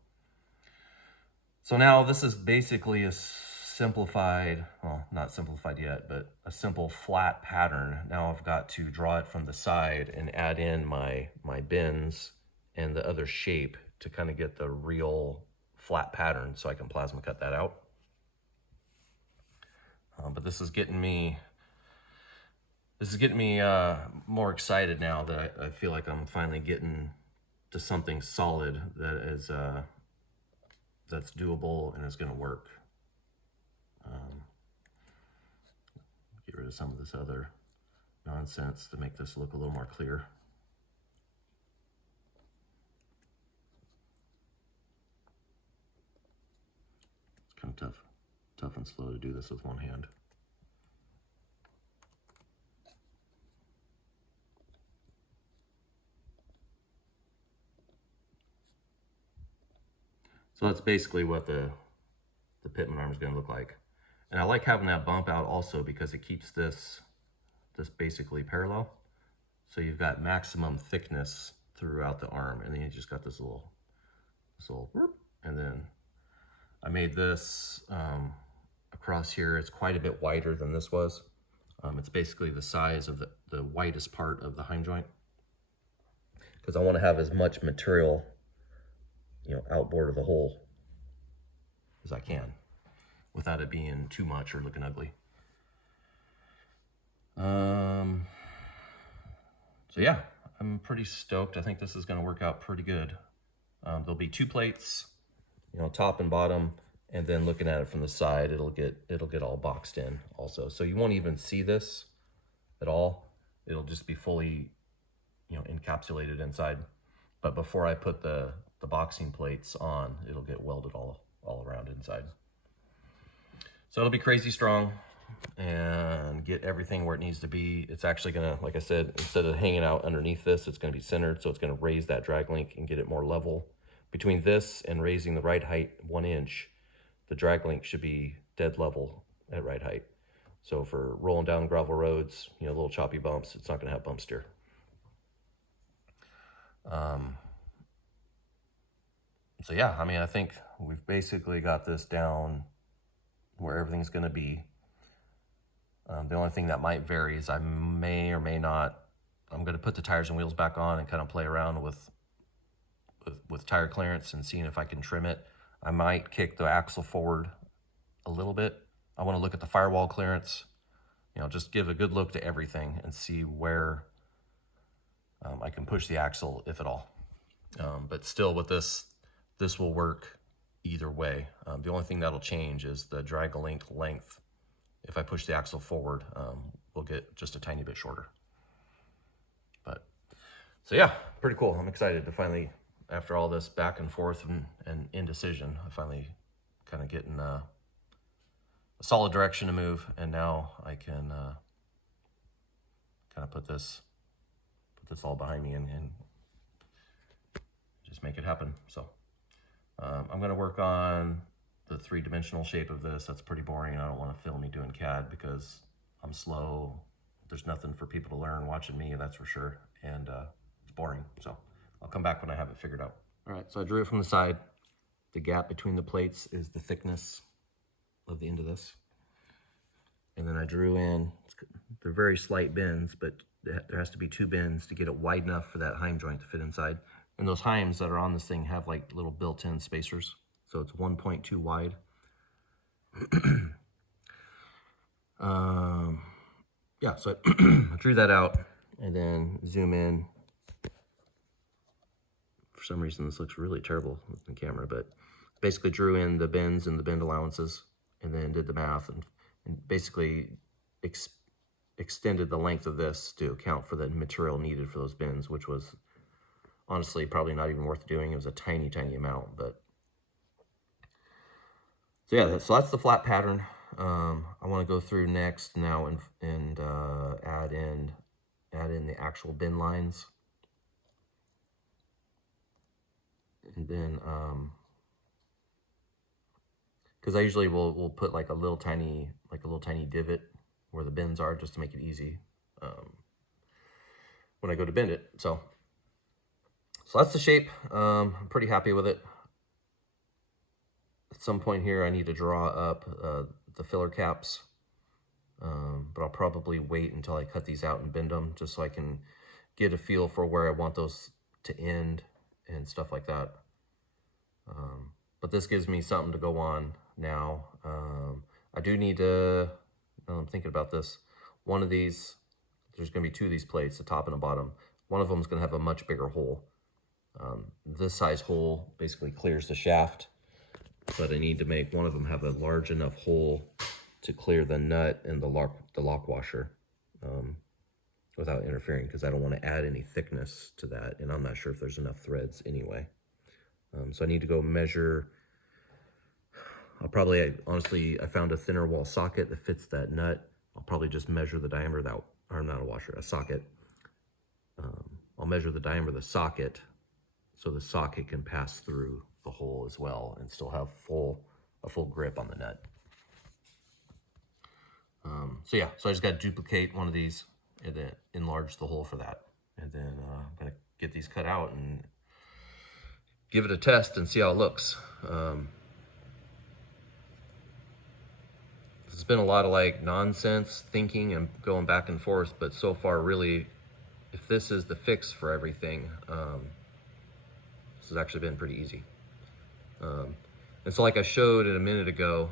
now this is basically a simplified, well, not simplified yet, but a simple flat pattern. Now I've got to draw it from the side and add in my bends and the other shape to kind of get the real flat pattern so I can plasma cut that out. But this is getting me more excited now that I feel like I'm finally getting to something solid that is that's doable and is going to work. Get rid of some of this other nonsense to make this look a little more clear. It's kind of tough and slow to do this with one hand. So that's basically what the pitman arm is going to look like. And I like having that bump out also because it keeps this basically parallel. So you've got maximum thickness throughout the arm, and then you just got this little whoop. And then I made this across here. It's quite a bit wider than this was. It's basically the size of the widest part of the heim joint, because I want to have as much material, you know, outboard of the hole as I can without it being too much or looking ugly. So yeah, I'm pretty stoked. I think this is going to work out pretty good. There'll be two plates, you know, top and bottom, and then looking at it from the side, it'll get all boxed in also. So you won't even see this at all. It'll just be fully, you know, encapsulated inside. But before I put the boxing plates on, it'll get welded all around inside. So it'll be crazy strong and get everything where it needs to be. It's actually gonna, like I said, instead of hanging out underneath this, it's gonna be centered. So it's gonna raise that drag link and get it more level. Between this and raising the ride height 1 inch, the drag link should be dead level at ride height. So for rolling down gravel roads, you know, little choppy bumps, it's not gonna have bump steer. So yeah, I mean, I think we've basically got this down where everything's going to be. The only thing that might vary is I may or may not, I'm going to put the tires and wheels back on and kind of play around with tire clearance and seeing if I can trim it. I might kick the axle forward a little bit. I want to look at the firewall clearance, you know, just give a good look to everything and see where I can push the axle, if at all. But still with this will work either way. The only thing that'll change is the drag link length. If I push the axle forward, we'll get just a tiny bit shorter. But so yeah, pretty cool. I'm excited to finally, after all this back and forth and indecision, I finally kind of getting a solid direction to move, and now I can kind of put this all behind me and just make it happen. So I'm going to work on the 3-dimensional shape of this. That's pretty boring, and I don't want to film me doing CAD because I'm slow. There's nothing for people to learn watching me, that's for sure, and it's boring. So I'll come back when I have it figured out. All right, so I drew it from the side. The gap between the plates is the thickness of the end of this. And then I drew in, they're very slight bends, but there has to be 2 bends to get it wide enough for that heim joint to fit inside. And those heims that are on this thing have like little built-in spacers. So it's 1.2 wide. Yeah, so I drew that out and then zoom in. For some reason, this looks really terrible with the camera, but basically drew in the bends and the bend allowances and then did the math and basically extended the length of this to account for the material needed for those bends, which was honestly probably not even worth doing. It was a tiny, tiny amount, but so yeah, so that's the flat pattern. I want to go through next now and add in the actual bend lines, and then because I usually will put like a little tiny divot where the bends are, just to make it easy when I go to bend it. So that's the shape. I'm pretty happy with it. At some point here, I need to draw up the filler caps, but I'll probably wait until I cut these out and bend them, just so I can get a feel for where I want those to end and stuff like that. But this gives me something to go on now. I do need to, I'm thinking about this, one of these, there's going to be 2 of these plates, the top and the bottom. One of them is going to have a much bigger hole. This size hole basically clears the shaft, but I need to make one of them have a large enough hole to clear the nut and the lock washer without interfering, because I don't want to add any thickness to that, and I'm not sure if there's enough threads anyway. So I need to go measure. Honestly, I found a thinner wall socket that fits that nut. I'll probably just measure the diameter of that, or not a washer, a socket. I'll measure the diameter of the socket so the socket can pass through the hole as well and still have a full grip on the nut. So yeah, so I just got to duplicate one of these and then enlarge the hole for that. And then I'm going to get these cut out and give it a test and see how it looks. It's been a lot of like nonsense thinking and going back and forth, but so far really, if this is the fix for everything, this has actually been pretty easy. And so like I showed it a minute ago,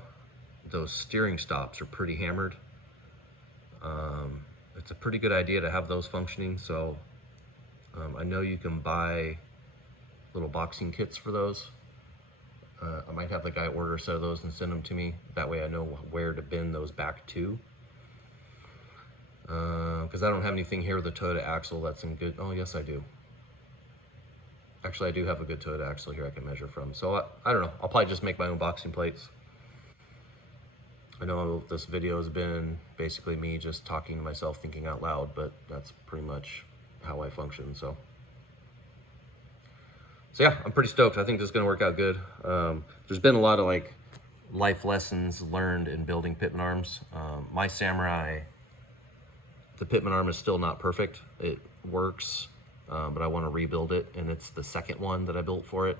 those steering stops are pretty hammered. It's a pretty good idea to have those functioning. So I know you can buy little boxing kits for those. I might have the guy order a set of those and send them to me. That way I know where to bend those back to. Because I don't have anything here with the Toyota axle that's in good, oh yes I do. Actually I do have a good Toyota axle here I can measure from. So I don't know, I'll probably just make my own boxing plates. I know this video has been basically me just talking to myself, thinking out loud, but that's pretty much how I function, so yeah, I'm pretty stoked. I think this is gonna work out good. There's been a lot of like life lessons learned in building Pitman arms. My Samurai, the Pitman arm is still not perfect. It works, but I want to rebuild it, and it's the second one that I built for it.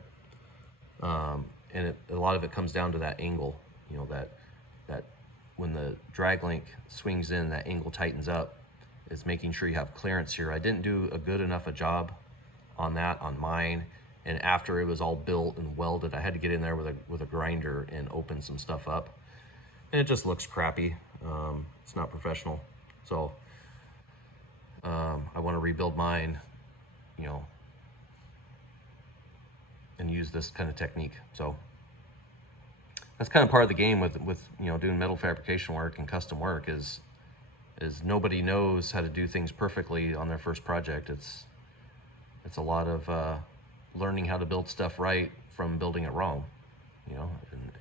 And a lot of it comes down to that angle, you know, that when the drag link swings in, that angle tightens up. It's making sure you have clearance here. I didn't do a good enough a job on that on mine. And after it was all built and welded, I had to get in there with a grinder and open some stuff up. And it just looks crappy. It's not professional. So I want to rebuild mine, you know, and use this kind of technique. So that's kind of part of the game with you know, doing metal fabrication work and custom work is nobody knows how to do things perfectly on their first project. It's a lot of learning how to build stuff right from building it wrong, you know,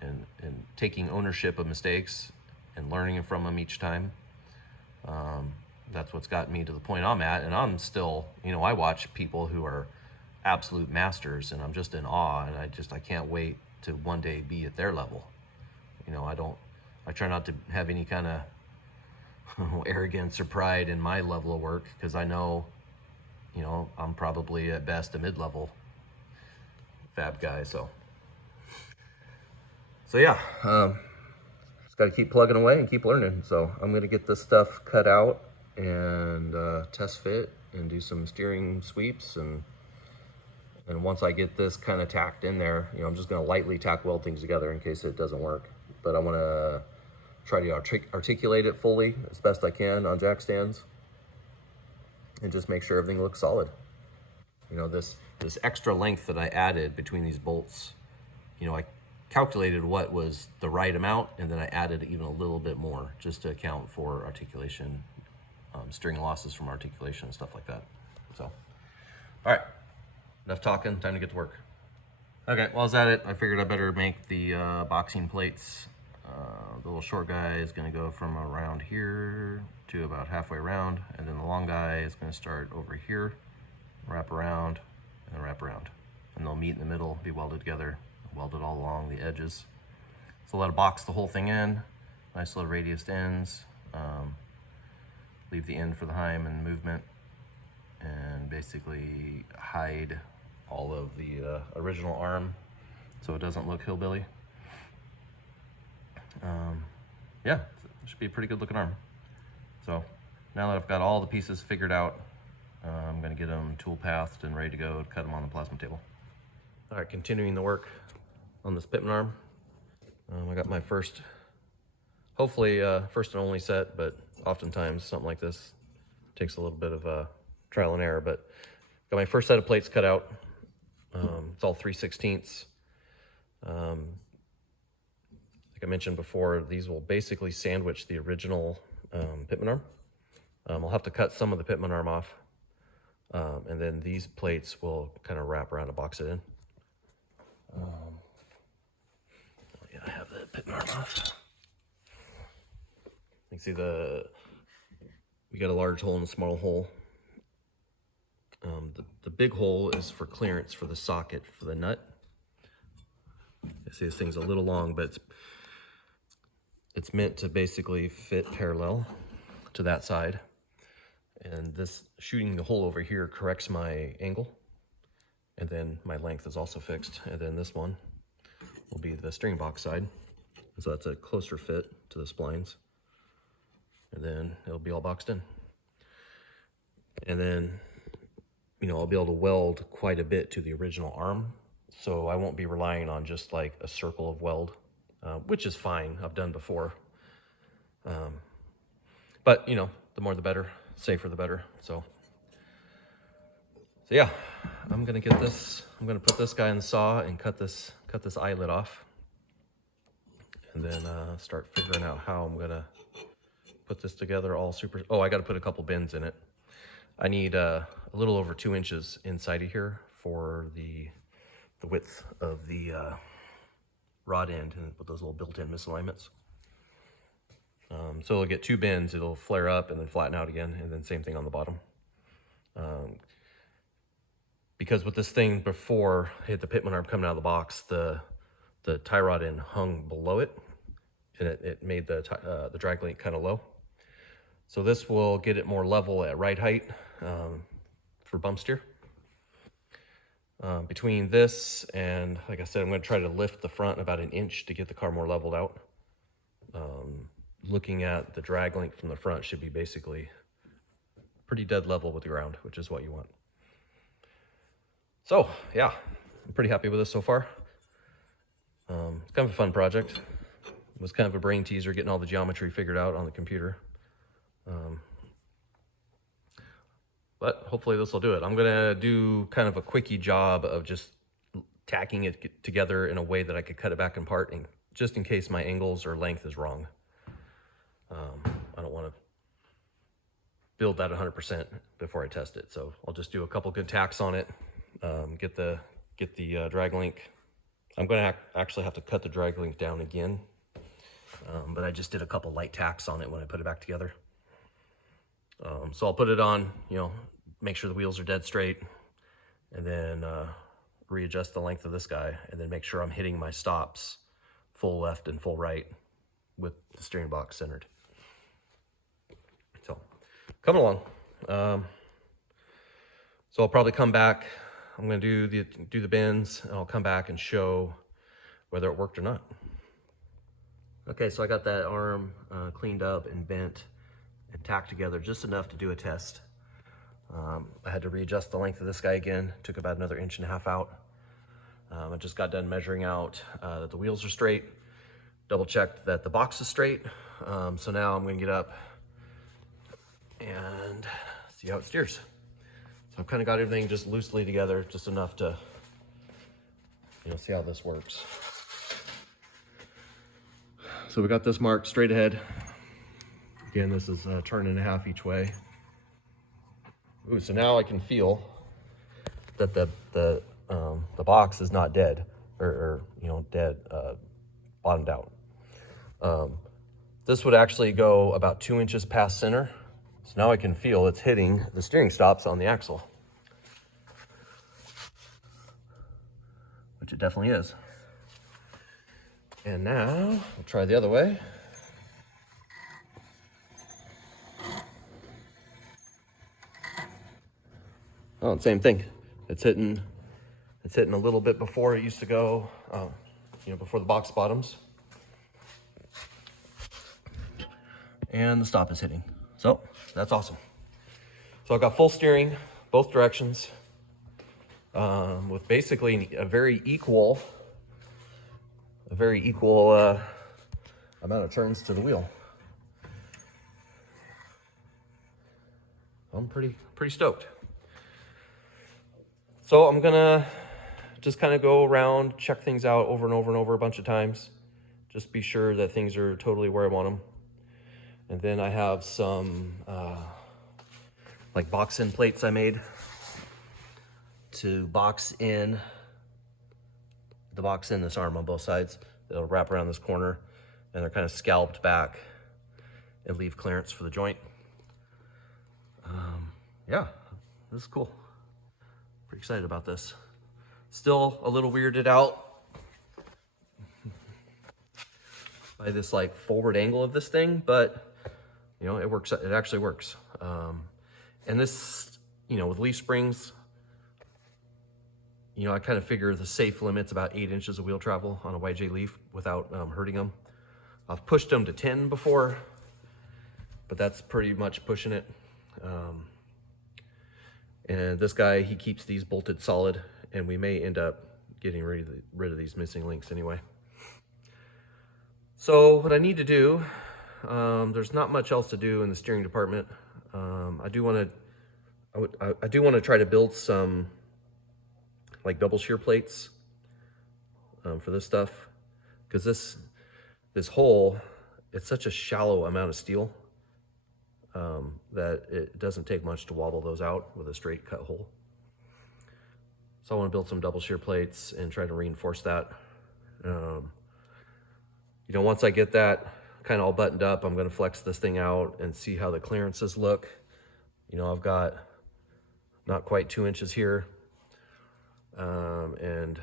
and taking ownership of mistakes and learning from them each time. That's what's gotten me to the point I'm at, and I'm still, you know, I watch people who are absolute masters and I'm just in awe, and I can't wait to one day be at their level. You know, I try not to have any kind of arrogance or pride in my level of work, because I know, you know, I'm probably at best a mid-level fab guy. So So yeah, just got to keep plugging away and keep learning. So I'm going to get this stuff cut out and test fit and do some steering sweeps. And once I get this kind of tacked in there, I'm just going to lightly tack weld things together in case it doesn't work. But I want to try to articulate it fully as best I can on jack stands and just make sure everything looks solid. This extra length that I added between these bolts, I calculated what was the right amount, and then I added even a little bit more just to account for articulation, steering losses from articulation and stuff like that. So, all right, enough talking, time to get to work. Okay, while I was at it, I figured I better make the boxing plates. The little short guy is going to go from around here to about halfway around, and then the long guy is going to start over here, wrap around, and wrap around. And they'll meet in the middle, be welded together, welded all along the edges. So let it box the whole thing in, nice little radiused ends, leave the end for the heim and movement, and basically hide all of the original arm so it doesn't look hillbilly. Yeah, it should be a pretty good looking arm. So now that I've got all the pieces figured out, I'm going to get them tool pathed and ready to go to cut them on the plasma table. All right, continuing the work on this pitman arm. I got my first, hopefully first and only set, but oftentimes something like this takes a little bit of trial and error. But got my first set of plates cut out. It's all 3/16. Like I mentioned before, these will basically sandwich the original pitman arm. I'll have to cut some of the pitman arm off, and then these plates will kind of wrap around and box it in. Yeah, I have the pitman arm off. You can see we got a large hole and a small hole. The big hole is for clearance for the socket for the nut. You see this thing's a little long, but it's meant to basically fit parallel to that side. And this shooting the hole over here corrects my angle. And then my length is also fixed. And then this one will be the steering box side. So that's a closer fit to the splines. And then it'll be all boxed in. And then, I'll be able to weld quite a bit to the original arm. So I won't be relying on just like a circle of weld, which is fine. I've done before. But, the more the better, safer the better. So yeah, I'm gonna get this. I'm gonna put this guy in the saw and cut this eyelet off, and then start figuring out how I'm gonna put this together all super. Oh, I got to put a couple bends in it. I need a little over 2 inches inside of here for the width of the rod end, and with those little built-in misalignments. So it'll get 2 bends, it'll flare up and then flatten out again, and then same thing on the bottom. Because with this thing before I hit the pitman arm coming out of the box, the tie rod end hung below it, and it made the drag link kind of low. So this will get it more level at ride height for bump steer. Between this and, like I said, I'm going to try to lift the front about 1 inch to get the car more leveled out. Looking at the drag link from the front should be basically pretty dead level with the ground, which is what you want. So yeah, I'm pretty happy with this so far. It's kind of a fun project. It was kind of a brain teaser getting all the geometry figured out on the computer. But hopefully this will do it. I'm gonna do kind of a quickie job of just tacking it together in a way that I could cut it back apart, and just in case my angles or length is wrong. I don't want to build that 100% before I test it, so I'll just do a couple good tacks on it. Get the drag link. I'm gonna actually have to cut the drag link down again, but I just did a couple light tacks on it when I put it back together. So I'll put it on, make sure the wheels are dead straight, and then readjust the length of this guy, and then make sure I'm hitting my stops full left and full right with the steering box centered. So coming along. So I'll probably come back. I'm going to do the bends, and I'll come back and show whether it worked or not. Okay, so I got that arm cleaned up and bent and tacked together just enough to do a test. I had to readjust the length of this guy again. Took about another 1.5 inches out. I just got done measuring out that the wheels are straight, double checked that the box is straight. So now I'm gonna get up and see how it steers. So I've kind of got everything just loosely together, just enough to, see how this works. So we got this marked straight ahead. Again, this is a 1.5 each way. Ooh, so now I can feel that the box is not dead or dead, bottomed out. This would actually go about 2 inches past center. So now I can feel it's hitting the steering stops on the axle, which it definitely is. And now we'll try the other way. Oh, same thing. It's hitting a little bit before it used to go, before the box bottoms. And the stop is hitting. So that's awesome. So I've got full steering, both directions, with basically a very equal amount of turns to the wheel. I'm pretty stoked. So I'm gonna just kind of go around, check things out over and over and over a bunch of times. Just be sure that things are totally where I want them. And then I have some like box-in plates I made to box in this arm on both sides. It'll wrap around this corner, and they're kind of scalloped back and leave clearance for the joint. Yeah, this is cool. Pretty excited about this. Still a little weirded out by this like forward angle of this thing, but it works. It actually works. And this, with leaf springs, I kind of figure the safe limit's about 8 inches of wheel travel on a YJ Leaf without hurting them. I've pushed them to 10 before, but that's pretty much pushing it. And this guy, he keeps these bolted solid, and we may end up getting rid of these missing links anyway. So what I need to do, there's not much else to do in the steering department. I do want to try to build some like double shear plates for this stuff, because this hole, it's such a shallow amount of steel that it doesn't take much to wobble those out with a straight cut hole. So I want to build some double shear plates and try to reinforce that. Once I get that kind of all buttoned up, I'm going to flex this thing out and see how the clearances look. I've got not quite 2 inches here. And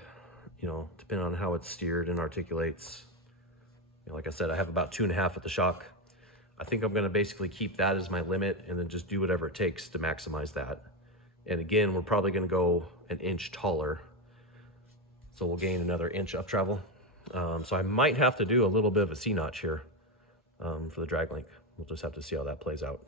depending on how it's steered and articulates, like I said, I have about 2.5 at the shock. I think I'm going to basically keep that as my limit and then just do whatever it takes to maximize that. And again, we're probably going to go 1 inch taller, so we'll gain another inch up travel. So I might have to do a little bit of a C-notch here for the drag link. We'll just have to see how that plays out.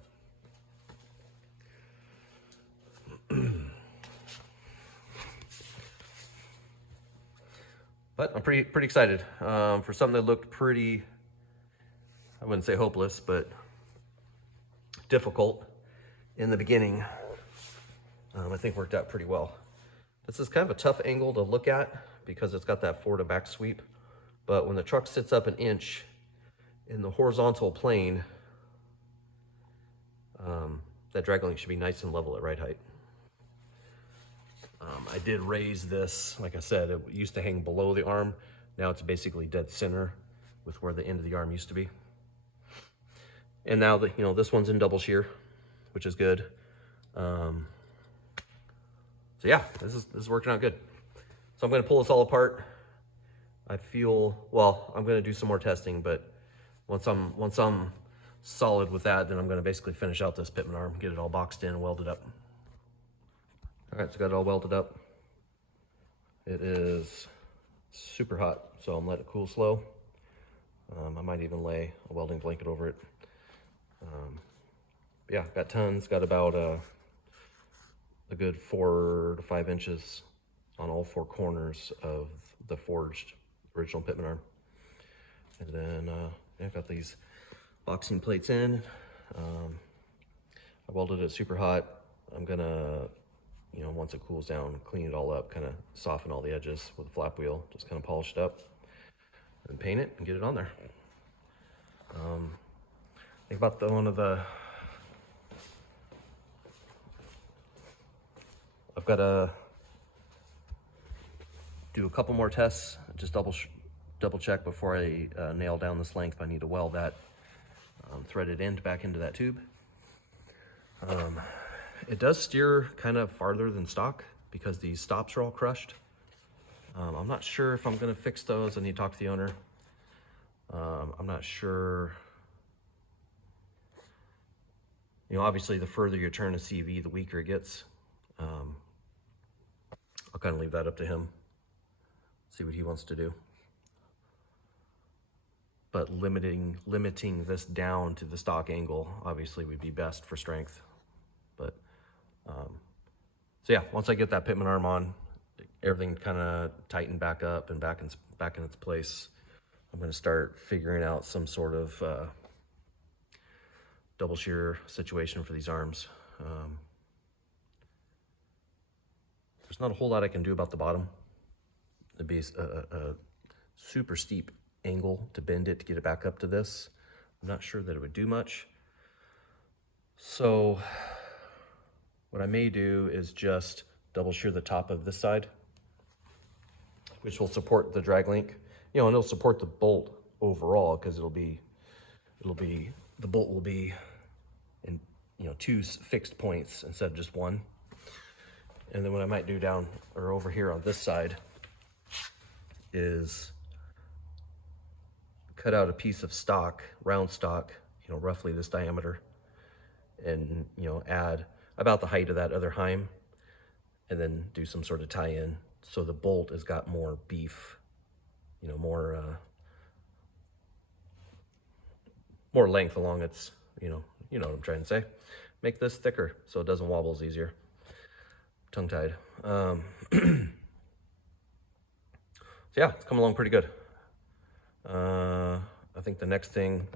But I'm pretty excited for something that looked pretty, I wouldn't say hopeless, but difficult in the beginning. I think worked out pretty well. This is kind of a tough angle to look at because it's got that forward to back sweep. But when the truck sits up 1 inch in the horizontal plane, that drag link should be nice and level at right height. I did raise this, like I said, it used to hang below the arm. Now it's basically dead center with where the end of the arm used to be. And now that, this one's in double shear, which is good. So yeah, this is working out good. So I'm going to pull this all apart. I feel, well, I'm going to do some more testing, but once I'm solid with that, then I'm going to basically finish out this pitman arm, get it all boxed in and welded up. All right, so got it all welded up. It is super hot, so I'm letting it cool slow. I might even lay a welding blanket over it. Yeah, got tons, got about a good 4 to 5 inches on all 4 corners of the forged original pitman arm. And then yeah, got these boxing plates in. I welded it super hot. I'm gonna, once it cools down, clean it all up, kind of soften all the edges with a flap wheel, just kind of polish it up and paint it and get it on there. Think about I've got to do a couple more tests, just double check before I nail down this length. I need to weld that threaded end back into that tube. It does steer kind of farther than stock because these stops are all crushed. I'm not sure if I'm going to fix those. I need to talk to the owner. I'm not sure. Obviously the further you turn a CV, the weaker it gets. I'll kind of leave that up to him, see what he wants to do. But limiting this down to the stock angle obviously would be best for strength. But so yeah, once I get that pitman arm on, everything kind of tightened back up and back in its place, I'm going to start figuring out some sort of double shear situation for these arms. There's not a whole lot I can do about the bottom. It'd be a super steep angle to bend it to get it back up to this. I'm not sure that it would do much. So what I may do is just double shear the top of this side, which will support the drag link, and it'll support the bolt overall, because the bolt will be in 2 fixed points instead of just 1. And then what I might do down or over here on this side is cut out a piece of stock, round stock, roughly this diameter, and add about the height of that other heim, and then do some sort of tie-in so the bolt has got more beef, more length along its, you know what I'm trying to say. Make this thicker so it doesn't wobble as easier. Tongue-tied. So yeah, it's coming along pretty good. I think the next thing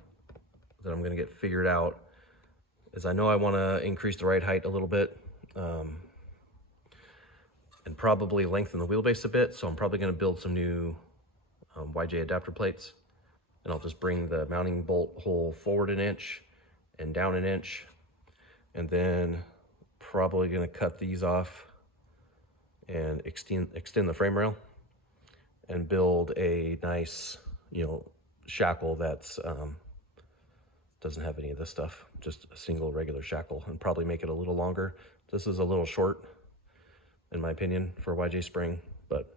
that I'm going to get figured out is, I know I want to increase the ride height a little bit, and probably lengthen the wheelbase a bit. So I'm probably going to build some new YJ adapter plates, and I'll just bring the mounting bolt hole forward 1 inch and down 1 inch, and then probably going to cut these off and extend the frame rail and build a nice, shackle that's doesn't have any of this stuff, just a single regular shackle, and probably make it a little longer. This is a little short, in my opinion, for YJ spring, but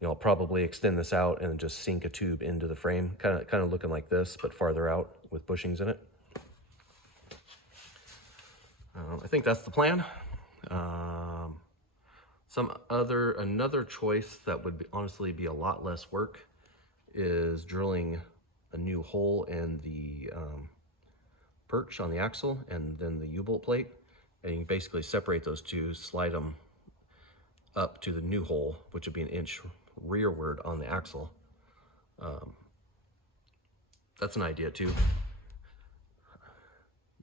I'll probably extend this out and just sink a tube into the frame, kind of looking like this, but farther out with bushings in it. I think that's the plan. Another choice that would honestly be a lot less work is drilling a new hole in the perch on the axle and then the U-bolt plate, and you basically separate those two, slide them up to the new hole, which would be 1 inch rearward on the axle. That's an idea too.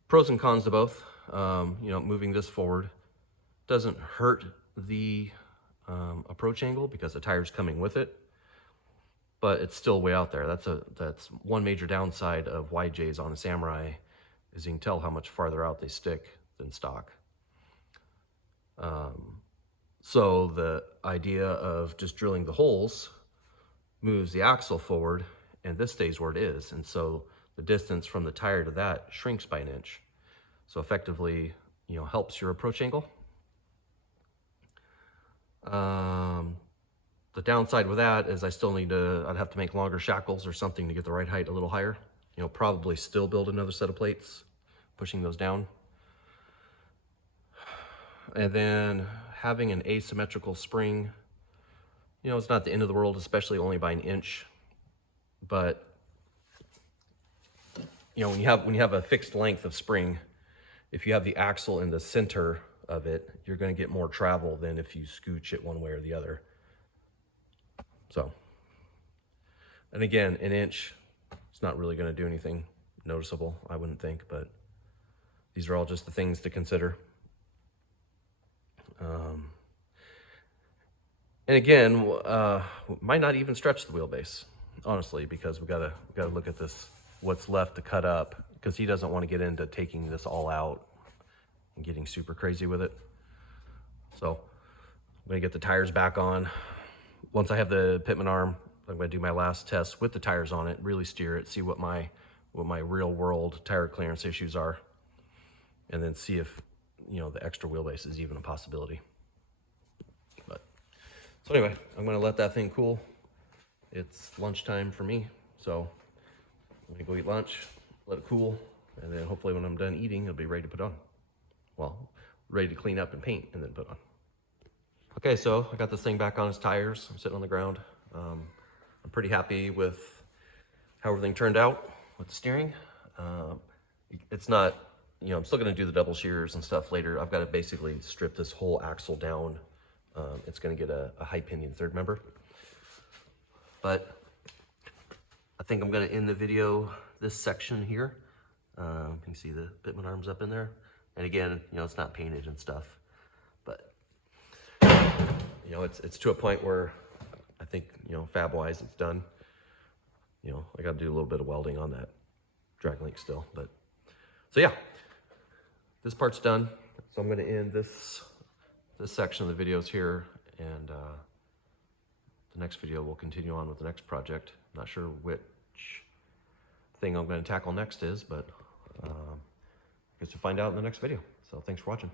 Pros and cons to both. Moving this forward doesn't hurt the approach angle because the tire's coming with it, but it's still way out there. That's one major downside of YJs on a Samurai, is you can tell how much farther out they stick than stock. So the idea of just drilling the holes moves the axle forward, and this stays where it is, and so the distance from the tire to that shrinks by 1 inch. So effectively, helps your approach angle. The downside with that is I'd have to make longer shackles or something to get the right height a little higher. Probably still build another set of plates, pushing those down. And then having an asymmetrical spring, it's not the end of the world, especially only by 1 inch. but you know, when you have a fixed length of spring, if you have the axle in the center of it, you're going to get more travel than if you scooch it one way or the other. So, and again, an inch, it's not really going to do anything noticeable, I wouldn't think, but these are all just the things to consider. And again, might not even stretch the wheelbase, honestly, because we gotta look at this, what's left to cut up, because he doesn't want to get into taking this all out and getting super crazy with it. So I'm gonna get the tires back on. Once I have the Pitman arm, I'm gonna do my last test with the tires on it, really steer it, see what my real world tire clearance issues are, and then see if, you know, the extra wheelbase is even a possibility. But so anyway, I'm gonna let that thing cool. It's lunchtime for me, so I'm gonna go eat lunch, let it cool, and then hopefully when I'm done eating, it'll be ready to put on. Well, ready to clean up and paint and then put on. Okay, so I got this thing back on its tires. I'm sitting on the ground. I'm pretty happy with how everything turned out with the steering. It's not, you know, I'm still gonna do the double shears and stuff later. I've got to basically strip this whole axle down. It's gonna get a high pinion third member. But I think I'm gonna end the video this section here. You can see the Pitman arms up in there. And again, you know, it's not painted and stuff, but you know, it's to a point where I think, you know, fab wise, it's done. You know, I got to do a little bit of welding on that drag link still, but so yeah, this part's done. So I'm going to end this section of the videos here, and the next video we'll continue on with the next project. Not sure which thing I'm going to tackle next is, but I guess we'll find out in the next video. So thanks for watching.